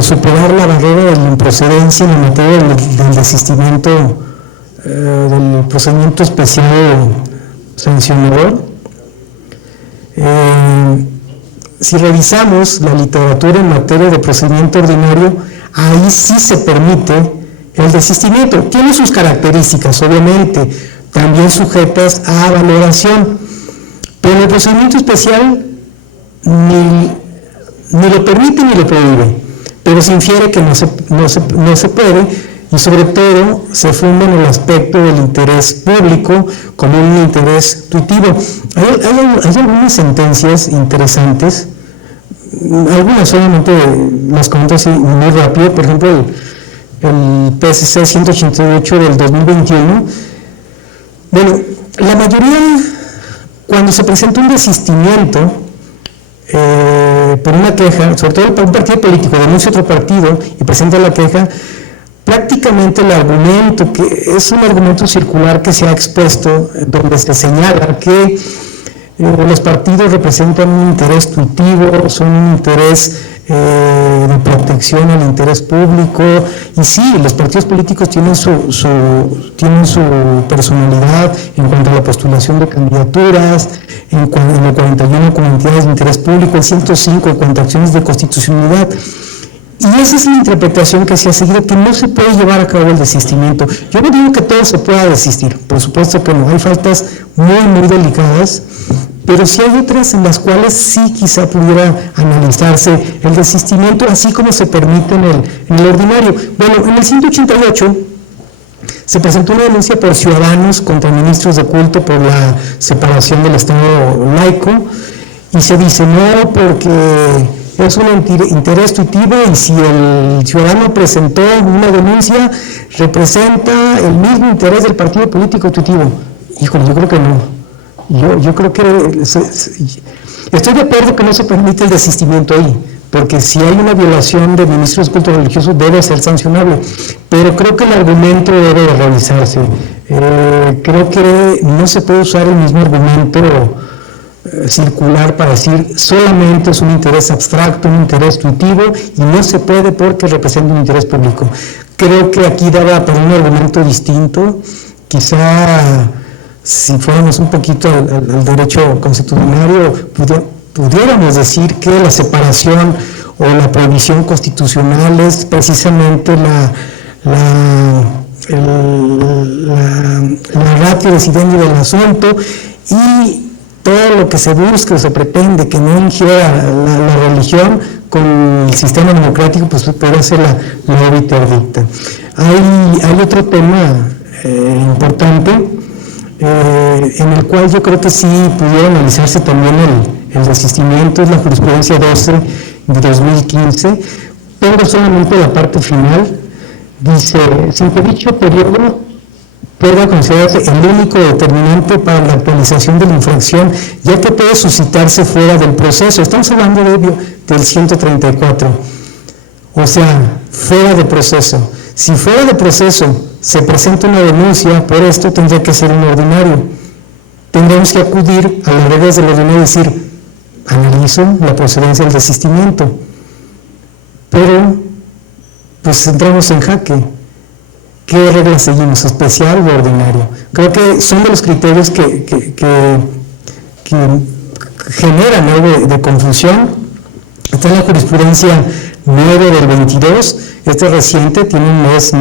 superar la barrera de la improcedencia en la materia del desistimiento, del procedimiento especial sancionador. Si revisamos la literatura en materia de procedimiento ordinario, ahí sí se permite el desistimiento. Tiene sus características, obviamente, también sujetas a valoración, pero el procedimiento especial ni lo permite ni lo prohíbe, pero se infiere que no se puede, y sobre todo se funda en el aspecto del interés público como un interés tuitivo. Hay algunas sentencias interesantes, algunas solamente las comento así muy rápido. Por ejemplo, el PSC 188 del 2021. Bueno, la mayoría, cuando se presenta un desistimiento por una queja, sobre todo para un partido político, denuncia otro partido y presenta la queja, prácticamente el argumento, que es un argumento circular que se ha expuesto, donde se señala que los partidos representan un interés tuitivo, son un interés de protección al interés público, y sí, los partidos políticos tienen su personalidad en cuanto a la postulación de candidaturas, en el 41 como entidades de interés público, el 105 en cuanto a acciones de constitucionalidad. Y esa es la interpretación que se ha seguido, que no se puede llevar a cabo el desistimiento. Yo no digo que todo se pueda desistir, por supuesto que no, hay faltas muy, muy delicadas, pero sí hay otras en las cuales sí quizá pudiera analizarse el desistimiento, así como se permite en el ordinario. Bueno, en el 188 se presentó una denuncia por ciudadanos contra ministros de culto por la separación del Estado laico, y se dice no, porque es un interés tuitivo, y si el ciudadano presentó una denuncia, representa el mismo interés del partido político tuitivo. Híjole, yo creo que no. Yo creo que estoy de acuerdo que no se permite el desistimiento ahí, porque si hay una violación de ministros de culto religioso debe ser sancionable, pero creo que el argumento debe de revisarse. Creo que no se puede usar el mismo argumento circular para decir solamente es un interés abstracto, un interés tuitivo, y no se puede porque representa un interés público. Creo que aquí daba para un argumento distinto, quizá si fuéramos un poquito al derecho constitucional, pudiéramos decir que la separación o la prohibición constitucional es precisamente la ratio decidendi del asunto, y todo lo que se busca o se pretende que no ingiera la religión con el sistema democrático, pues podría ser la órbita interdicta. Hay otro tema importante, en el cual yo creo que sí pudiera analizarse también el desistimiento, es la jurisprudencia 12 de 2015. Pongo solamente la parte final. Dice, sin que dicho periodo pueda considerarse el único determinante para la actualización de la infracción, ya que puede suscitarse fuera del proceso. Estamos hablando del 134, o sea, fuera de proceso. Si fuera de proceso se presenta una denuncia por esto, tendría que ser un ordinario. Tendríamos que acudir a las reglas del ordinario y decir, analizo la procedencia del desistimiento. Pero, pues entramos en jaque. ¿Qué reglas seguimos, especial o ordinario? Creo que son de los criterios que generan algo de confusión. Esta es la jurisprudencia 9 del 22, este es reciente, tiene un mes.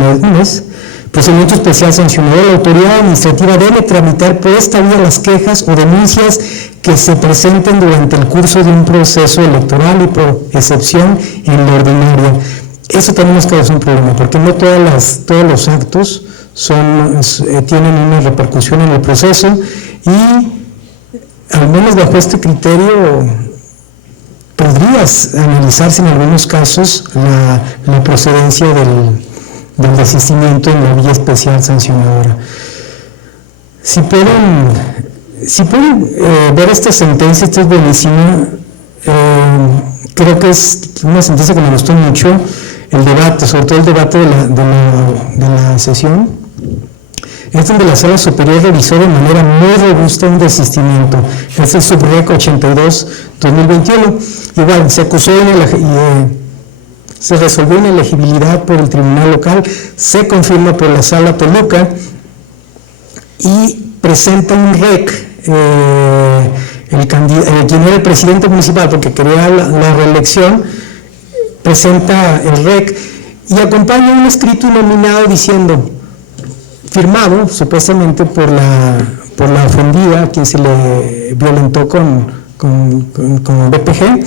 Procedimiento especial sancionador. La autoridad administrativa debe tramitar por esta vía las quejas o denuncias que se presenten durante el curso de un proceso electoral y por excepción en la ordinaria. Eso también nos causa un problema, porque no todos los actos tienen una repercusión en el proceso y al menos bajo este criterio podrías analizarse en algunos casos la procedencia del desistimiento en la vía especial sancionadora. Si pueden ver esta sentencia, esta es buenísima, creo que es una sentencia que me gustó mucho, el debate, sobre todo el debate de la sesión, es donde la Sala Superior revisó de manera muy robusta un desistimiento. Es el Subrec 82-2021. Igual, se acusó se resolvió inelegibilidad por el Tribunal Local, se confirma por la Sala Toluca y presenta un REC, quien era el presidente municipal, porque quería la reelección, presenta el REC y acompaña un escrito nominado diciendo, firmado supuestamente por la ofendida, a quien se le violentó con BPG,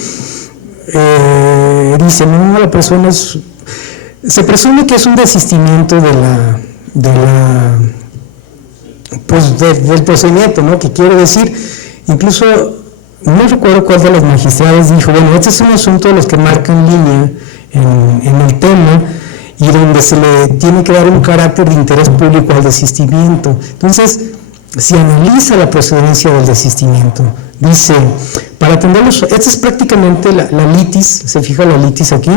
dice, no, la persona se presume que es un desistimiento del procedimiento, ¿no? Que quiere decir, incluso no recuerdo cuál de los magistrados dijo, bueno, este es un asunto de los que marcan línea en el tema y donde se le tiene que dar un carácter de interés público al desistimiento. Entonces, se analiza la procedencia del desistimiento. Dice, para atender esta es prácticamente la litis, se fija la litis aquí,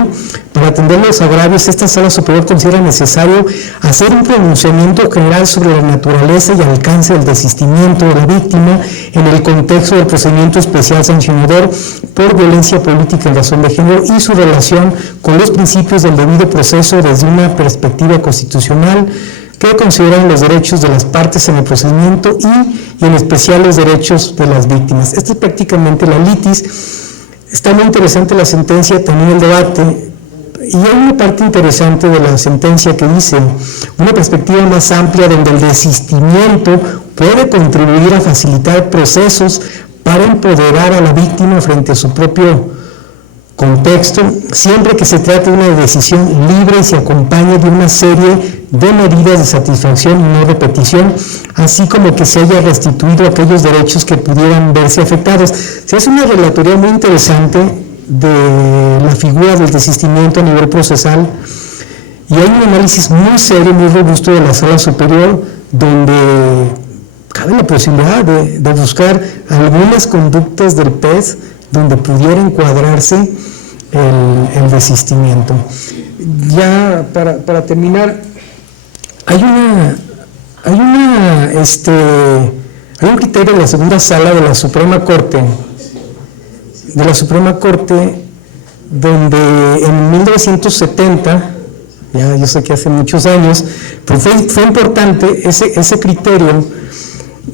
para atender los agravios, esta Sala Superior considera necesario hacer un pronunciamiento general sobre la naturaleza y alcance del desistimiento de la víctima en el contexto del procedimiento especial sancionador por violencia política en razón de género y su relación con los principios del debido proceso desde una perspectiva constitucional que consideran los derechos de las partes en el procedimiento y en especial los derechos de las víctimas. Esta es prácticamente la litis. Está muy interesante la sentencia, también el debate, y hay una parte interesante de la sentencia que dice, una perspectiva más amplia donde el desistimiento puede contribuir a facilitar procesos para empoderar a la víctima frente a su propio contexto, siempre que se trate de una decisión libre y se acompañe de una serie de medidas de satisfacción y no repetición, así como que se haya restituido aquellos derechos que pudieran verse afectados. Se hace una relatoría muy interesante de la figura del desistimiento a nivel procesal y hay un análisis muy serio, muy robusto de la Sala Superior, donde cabe la posibilidad de buscar algunas conductas del PES donde pudiera encuadrarse el desistimiento. Ya para terminar, hay un criterio de la segunda sala de la Suprema Corte, donde en 1970, ya yo sé que hace muchos años, pero fue importante ese criterio,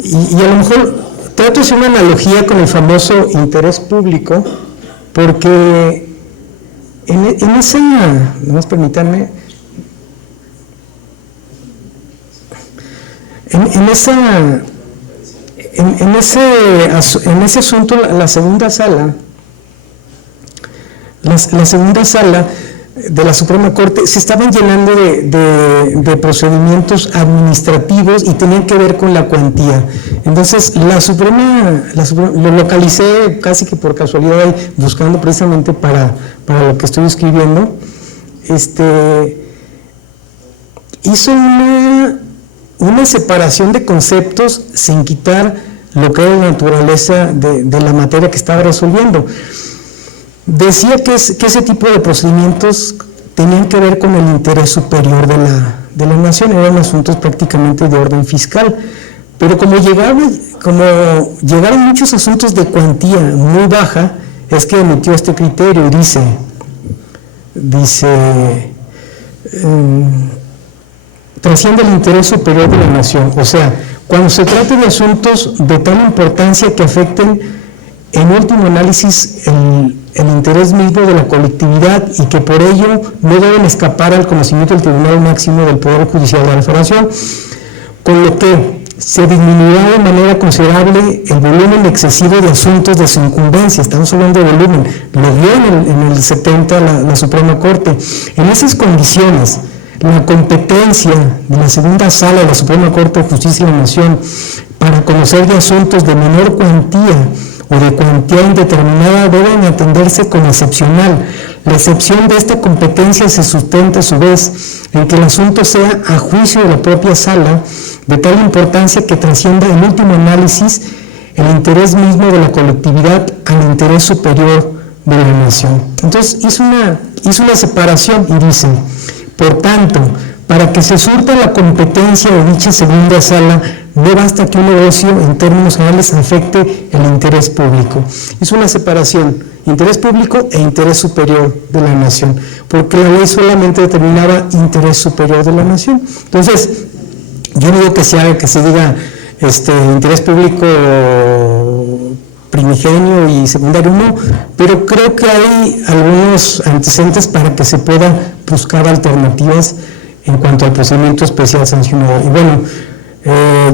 y a lo mejor trato de hacer una analogía con el famoso interés público, porque en esa, nomás permítanme, en ese asunto la segunda sala de la Suprema Corte se estaban llenando de procedimientos administrativos y tenían que ver con la cuantía. Entonces la Suprema lo localicé casi que por casualidad ahí, buscando precisamente para lo que estoy escribiendo, hizo una separación de conceptos sin quitar lo que era la naturaleza de la materia que estaba resolviendo. Decía que ese tipo de procedimientos tenían que ver con el interés superior de la nación, eran asuntos prácticamente de orden fiscal, pero como llegaron muchos asuntos de cuantía muy baja, es que emitió este criterio y dice trasciende el interés superior de la nación, o sea, cuando se trata de asuntos de tal importancia que afecten en último análisis el interés mismo de la colectividad y que por ello no deben escapar al conocimiento del Tribunal Máximo del Poder Judicial de la Federación, con lo que se disminuirá de manera considerable el volumen excesivo de asuntos de su incumbencia. Estamos hablando de volumen, lo dio en el 70 la Suprema Corte. En esas condiciones, la competencia de la segunda sala de la Suprema Corte de Justicia de la Nación para conocer de asuntos de menor cuantía o de cuantía indeterminada deben atenderse como excepcional. La excepción de esta competencia se sustenta a su vez en que el asunto sea a juicio de la propia sala de tal importancia que trascienda en último análisis el interés mismo de la colectividad al interés superior de la nación. Entonces hizo una separación y dice, por tanto, para que se surta la competencia de dicha segunda sala, no basta que un negocio en términos generales afecte el interés público. Es una separación, interés público e interés superior de la nación, porque la ley solamente determinaba interés superior de la nación. Entonces, yo no digo que se diga interés público primigenio y secundario, no, pero creo que hay algunos antecedentes para que se pueda buscar alternativas en cuanto al procedimiento especial sancionador. Y bueno,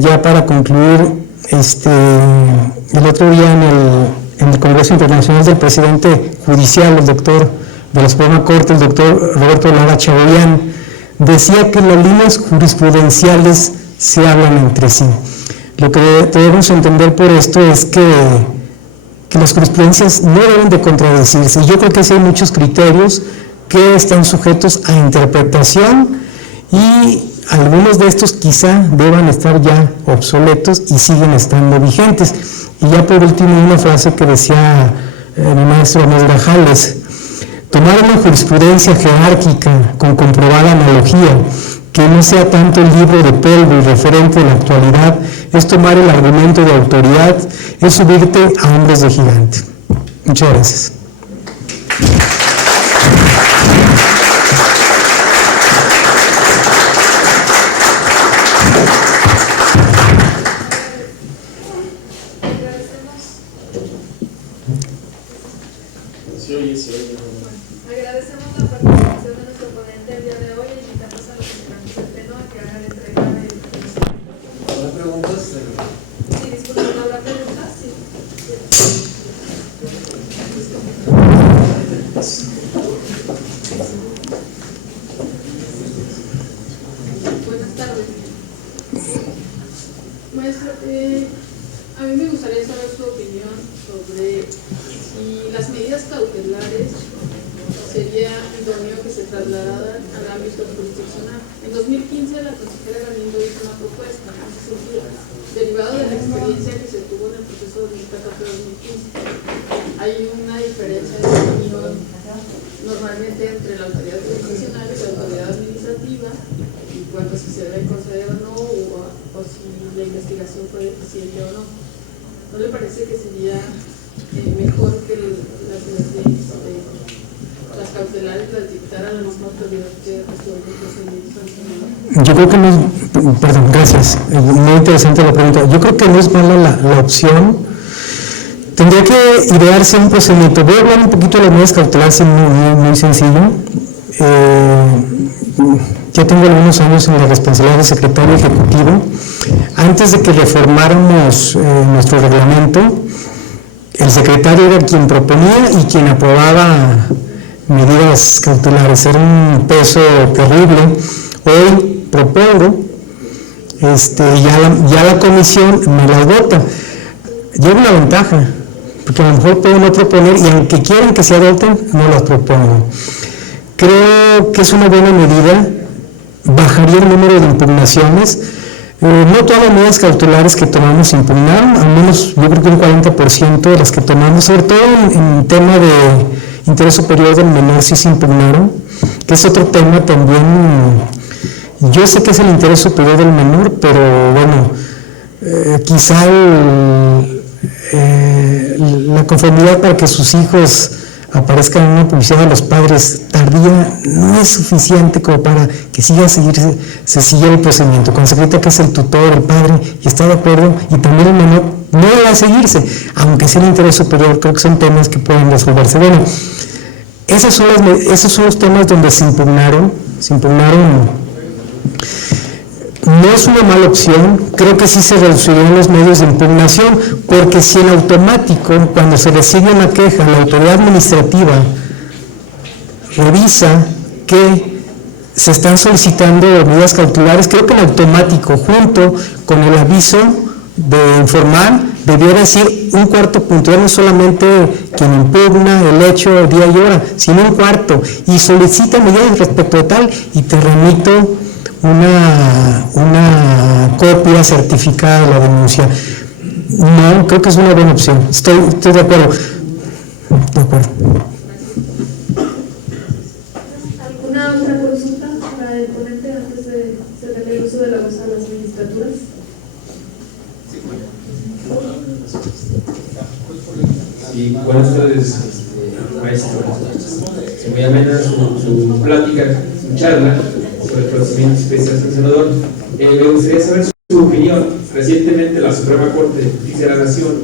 ya para concluir, el otro día en el Congreso Internacional del Presidente Judicial, el doctor de la Suprema Corte, el doctor Roberto Lara Chagoyán, decía que las líneas jurisprudenciales se hablan entre sí. Lo que debemos entender por esto es que las jurisprudencias no deben de contradecirse. Yo creo que sí hay muchos criterios que están sujetos a interpretación y algunos de estos quizá deban estar ya obsoletos y siguen estando vigentes. Y ya por último una frase que decía mi maestro Andrés Grajales: tomar una jurisprudencia jerárquica con comprobada analogía, que no sea tanto el libro de polvo y referente de la actualidad, es tomar el argumento de autoridad, es subirte a hombros de gigante. Muchas gracias. Agradecemos la participación de nuestro ponente el día de hoy y invitamos a los integrantes del pleno a que hagan entrega de ¿Habrá preguntas? Sí, disculpen, ¿no habrá preguntas? Sí. Buenas tardes. Maestro, a mí me gustaría saber su opinión sobre si las medidas cautelares sería idóneo que se trasladaran al ámbito jurisdiccional. En 2015 la consejera Galindo hizo una propuesta en ese sentido, derivado de la experiencia que se tuvo en el proceso 2014-2015. Hay una diferencia de opinión normalmente entre la autoridad jurisdiccional y la autoridad administrativa en cuanto a si se debe conceder o no, o si la investigación fue eficiente o no. ¿No le parece que sería mejor que las cautelares las dictara la misma autoridad que resuelve el procedimiento sancionador? Yo creo que no es, perdón, gracias, muy interesante la pregunta. Yo creo que no es mala la opción. Tendría que idearse un procedimiento. Voy a hablar un poquito de las medidas cautelares, muy sencillo. Ya tengo algunos años en la responsabilidad de secretario ejecutivo. Antes de que reformáramos nuestro reglamento, el secretario era quien proponía y quien aprobaba medidas cautelares. Era un peso terrible. Hoy propongo, ya la comisión me las vota. Lleva una ventaja, porque a lo mejor puedo no proponer y aunque quieran que se adopten, no las propongo. Creo que es una buena medida, bajaría el número de impugnaciones. No todas las medidas cautelares que tomamos se impugnaron, al menos yo creo que un 40% de las que tomamos, sobre todo en tema de interés superior del menor, sí se impugnaron, que es otro tema también. Yo sé que es el interés superior del menor, pero bueno, quizá la conformidad para que sus hijos aparezca en una publicidad de los padres tardía, no es suficiente como para que se siga el procedimiento. Cuando se acredita que es el tutor, el padre, y está de acuerdo, y también el menor, no debe seguirse, aunque sea el interés superior. Creo que son temas que pueden resolverse. Bueno, esos son los temas donde se impugnaron. No es una mala opción, creo que sí se reducirían los medios de impugnación, porque si en automático, cuando se recibe una queja, la autoridad administrativa revisa que se están solicitando medidas cautelares, creo que en automático, junto con el aviso de informar, debiera decir un cuarto punto, no solamente quien impugna el hecho, día y hora, sino un cuarto, y solicita medidas respecto de tal, y te remito una copia certificada de la denuncia. No, creo que es una buena opción. Estoy de acuerdo. ¿Alguna otra consulta para el ponente antes de ceder el uso de la voz a las magistraturas? Sí, buenas tardes, maestro. Muy amena su plática, su charla sobre el procedimiento especial sancionador. Me gustaría saber su opinión. Recientemente la Suprema Corte de Justicia de la Nación,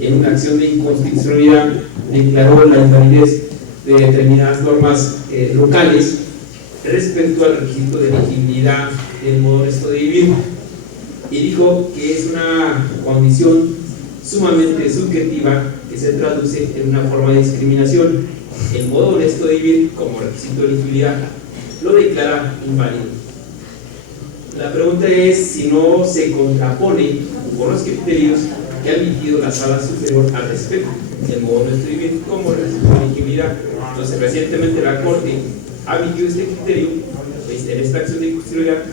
en una acción de inconstitucionalidad, declaró la invalidez de determinadas normas locales respecto al requisito de elegibilidad del modo honesto de vivir, y dijo que es una condición sumamente subjetiva que se traduce en una forma de discriminación. El modo honesto de vivir como requisito de elegibilidad lo declara inválido. La pregunta es si no se contrapone con los criterios que ha emitido la Sala Superior al respecto del modo honesto de vivir como requisito de elegibilidad. Entonces, recientemente la Corte ha emitido este criterio en esta acción de inconstitucionalidad,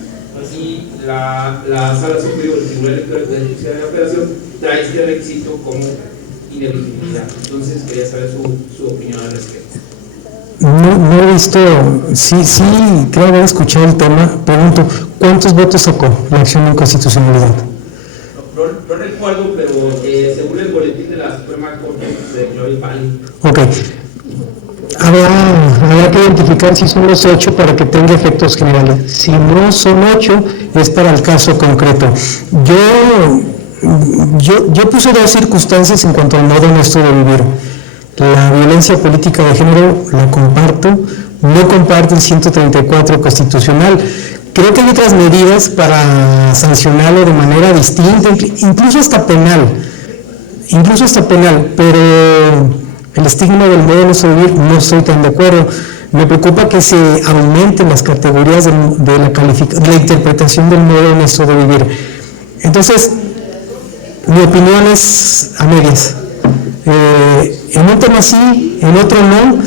y la Sala Superior del Tribunal Electoral de Justicia de la Federación trae este requisito como inelegibilidad. Entonces, quería saber su opinión al respecto. No he visto, sí, creo haber escuchado el tema. Pregunto, ¿cuántos votos sacó la acción de inconstitucionalidad? No recuerdo, pero según el boletín de la Suprema Corte se declaró inválido. Ok. Habrá que identificar si son los 8 para que tenga efectos generales. Si no son 8, es para el caso concreto. Yo puse 2 circunstancias en cuanto al modo honesto de vivir. La violencia política de género la comparto, no comparto el 134 constitucional. Creo que hay otras medidas para sancionarlo de manera distinta, incluso hasta penal, pero el estigma del modo honesto de vivir no estoy tan de acuerdo. Me preocupa que se aumenten las categorías de la interpretación del modo honesto de vivir. Entonces, mi opinión es a medias. En un tema sí, en otro no.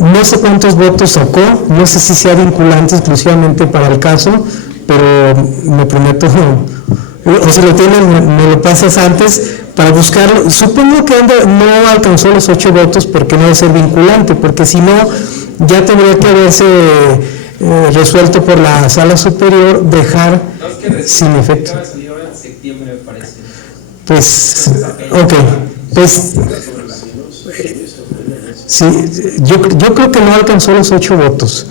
No sé cuántos votos sacó, no sé si sea vinculante exclusivamente para el caso, pero me prometo, o si lo tienes, me lo pasas antes para buscarlo. Supongo que no alcanzó los 8 votos porque no debe ser vinculante, porque si no, ya tendría que haberse resuelto por la Sala Superior, dejar sin efecto. Pues, ok, pues, sí, yo creo que no alcanzó los 8 votos,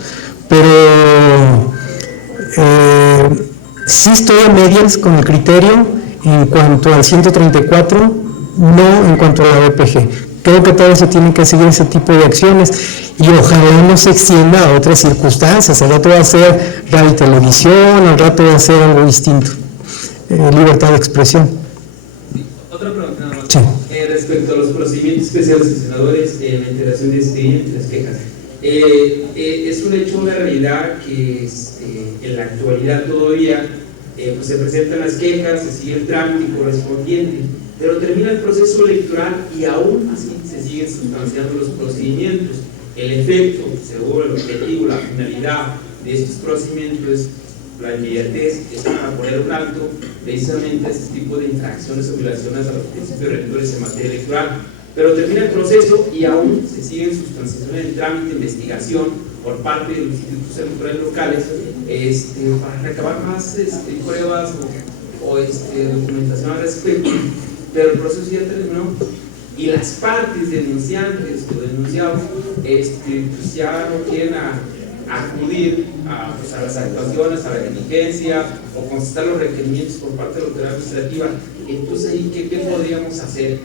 pero sí estoy a medias con el criterio en cuanto al 134, no en cuanto a la BPG. Creo que todavía se tienen que seguir ese tipo de acciones y ojalá no se extienda a otras circunstancias. Al rato va a ser radio y televisión, al rato va a ser algo distinto. Libertad de expresión. Otra pregunta nada más. Sí. Respecto a los procedimientos especiales sancionadores en la integración de expedientes, quejas. Es un hecho, una realidad que en la actualidad todavía pues se presentan las quejas, se sigue el trámite correspondiente, pero termina el proceso electoral y aún así se siguen sustanciando los procedimientos. El efecto, según el objetivo, la finalidad de estos procedimientos es la inmediatez, es para poner un alto precisamente a este tipo de infracciones o violaciones a los principios rectores en materia electoral. Pero termina el proceso y aún se siguen sustanciando en el trámite de investigación por parte de los institutos electorales locales para recabar más pruebas o documentación al respecto, pero el proceso ya terminó y las partes denunciantes o denunciados pues ya no quieren acudir pues a las actuaciones, a la diligencia o contestar los requerimientos por parte de la autoridad administrativa. Entonces ahí ¿qué podríamos hacer?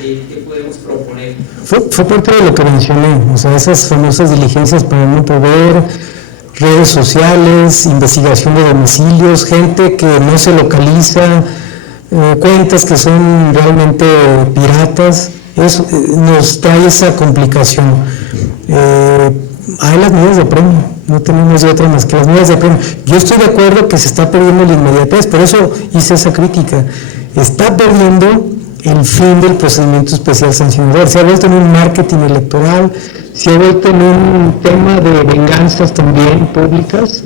¿Qué podemos proponer? Fue parte de lo que mencioné, o sea, esas famosas diligencias para no poder, redes sociales, investigación de domicilios, gente que no se localiza, cuentas que son realmente piratas, eso nos trae esa complicación. Hay las medidas de premio, no tenemos de otra más que las medidas de premio. Yo estoy de acuerdo que se está perdiendo la inmediatez, por eso hice esa crítica. Está perdiendo el fin del procedimiento especial sancionador, se ha vuelto en un marketing electoral, se ha vuelto en un tema de venganzas también públicas.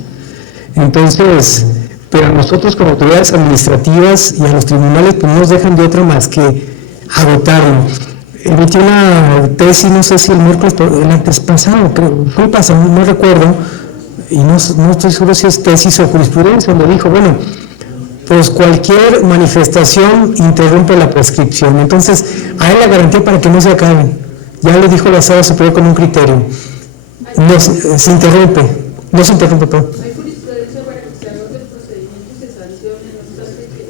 Entonces, pero a nosotros como autoridades administrativas y a los tribunales pues no nos dejan de otra más que agotarlo. Emití una tesis, no sé si el miércoles, el antes pasado, creo, fue pasado, no recuerdo, y no estoy seguro si es tesis o jurisprudencia, donde dijo, bueno, pues cualquier manifestación interrumpe la prescripción, entonces hay la garantía para que no se acaben, ya lo dijo la Sala Superior con un criterio, no se interrumpe, perdón. ¿Hay jurisprudencia para que se agote el procedimiento y se sancione en los casos que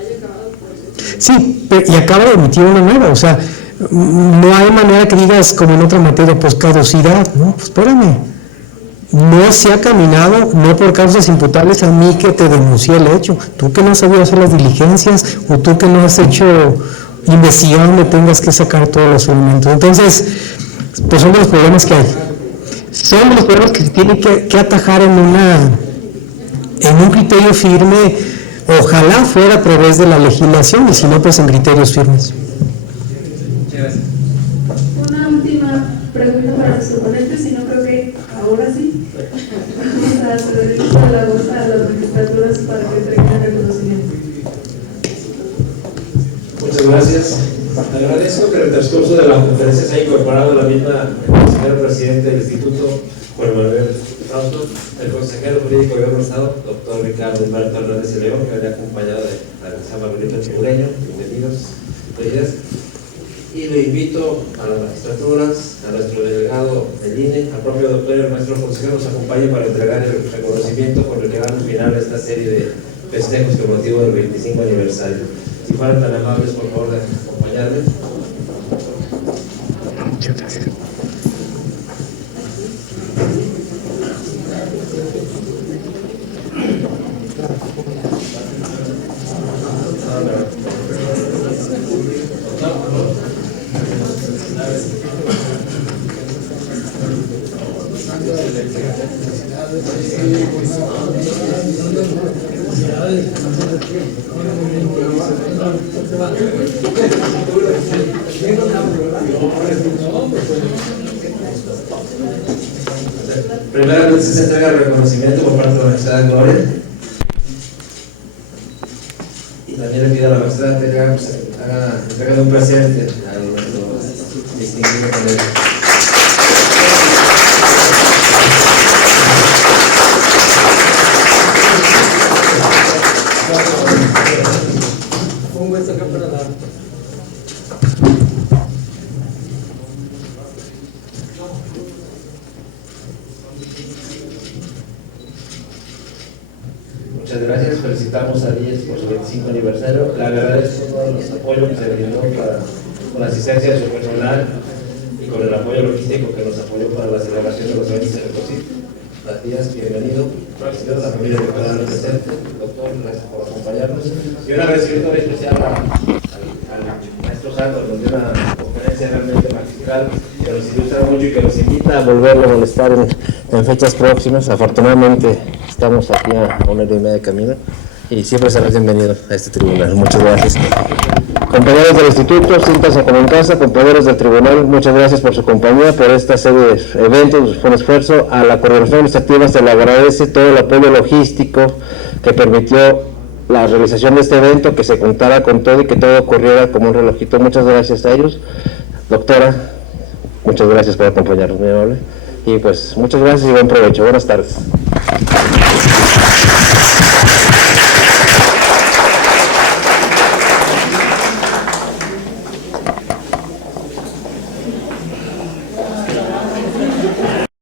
haya acabado el proceso? Sí, y acaba de emitir una nueva, o sea, no hay manera que digas como en otra materia, pues caducidad, no, pues espérame, no se ha caminado, no por causas imputables a mí que te denuncié el hecho, tú que no sabías hacer las diligencias, o tú que no has hecho investigar donde tengas que sacar todos los elementos, entonces, pues son de los problemas que hay, son de los problemas que se tienen que atajar en un criterio firme, ojalá fuera a través de la legislación, y si no, pues en criterios firmes. Una última pregunta para los oponentes, y no creo que ahora sí vamos a ceder el uso de la voz a las magistraturas para que entreguen el reconocimiento. Muchas gracias. Le agradezco que en el transcurso de la conferencia se haya incorporado la misma el consejero presidente del Instituto, Juan Manuel Fausto, el consejero jurídico de Gobierno del Estado, doctor Ricardo Humberto Hernández de León, que venía acompañado de la San Margarita Chibureño. Bienvenidos, leyes. Y le invito a las magistraturas, a nuestro delegado del INE, al propio doctor y al maestro consejero nos acompañe para entregar el reconocimiento con el que damos final a esta serie de festejos con motivo del 25 aniversario. Si fueran tan amables, por favor, de acompañarme. Muchas gracias. Primeramente se entrega el reconocimiento por parte de la Universidad de Gloria. Y también le pido a la magistrada que haga entrega de un presente a nuestro distinguido colega. Muchas gracias, felicitamos a Díez por su 25 aniversario. Le agradezco todo el apoyo que se brindó con la asistencia de su personal y con el apoyo logístico que nos apoyó para la celebración de los eventos del COSIT. Díaz, bienvenido. Gracias a la familia que está presente. Doctor, gracias por acompañarnos. Y un agradecimiento muy especial al maestro Santos, nos dio una conferencia realmente magistral que nos ilustra mucho y que nos invita a volverlo a molestar en fechas próximas. Afortunadamente estamos aquí a 1:30 de camino y siempre serás bienvenido a este tribunal. Muchas gracias. Compañeros del Instituto, siéntanse como en casa. Compañeros del Tribunal, muchas gracias por su compañía, por esta serie de eventos. Fue un esfuerzo. A la coordinación administrativa se le agradece todo el apoyo logístico que permitió la realización de este evento, que se contara con todo y que todo ocurriera como un relojito. Muchas gracias a ellos. Doctora, muchas gracias por acompañarnos, muy amable. Y pues muchas gracias y buen provecho. Buenas tardes.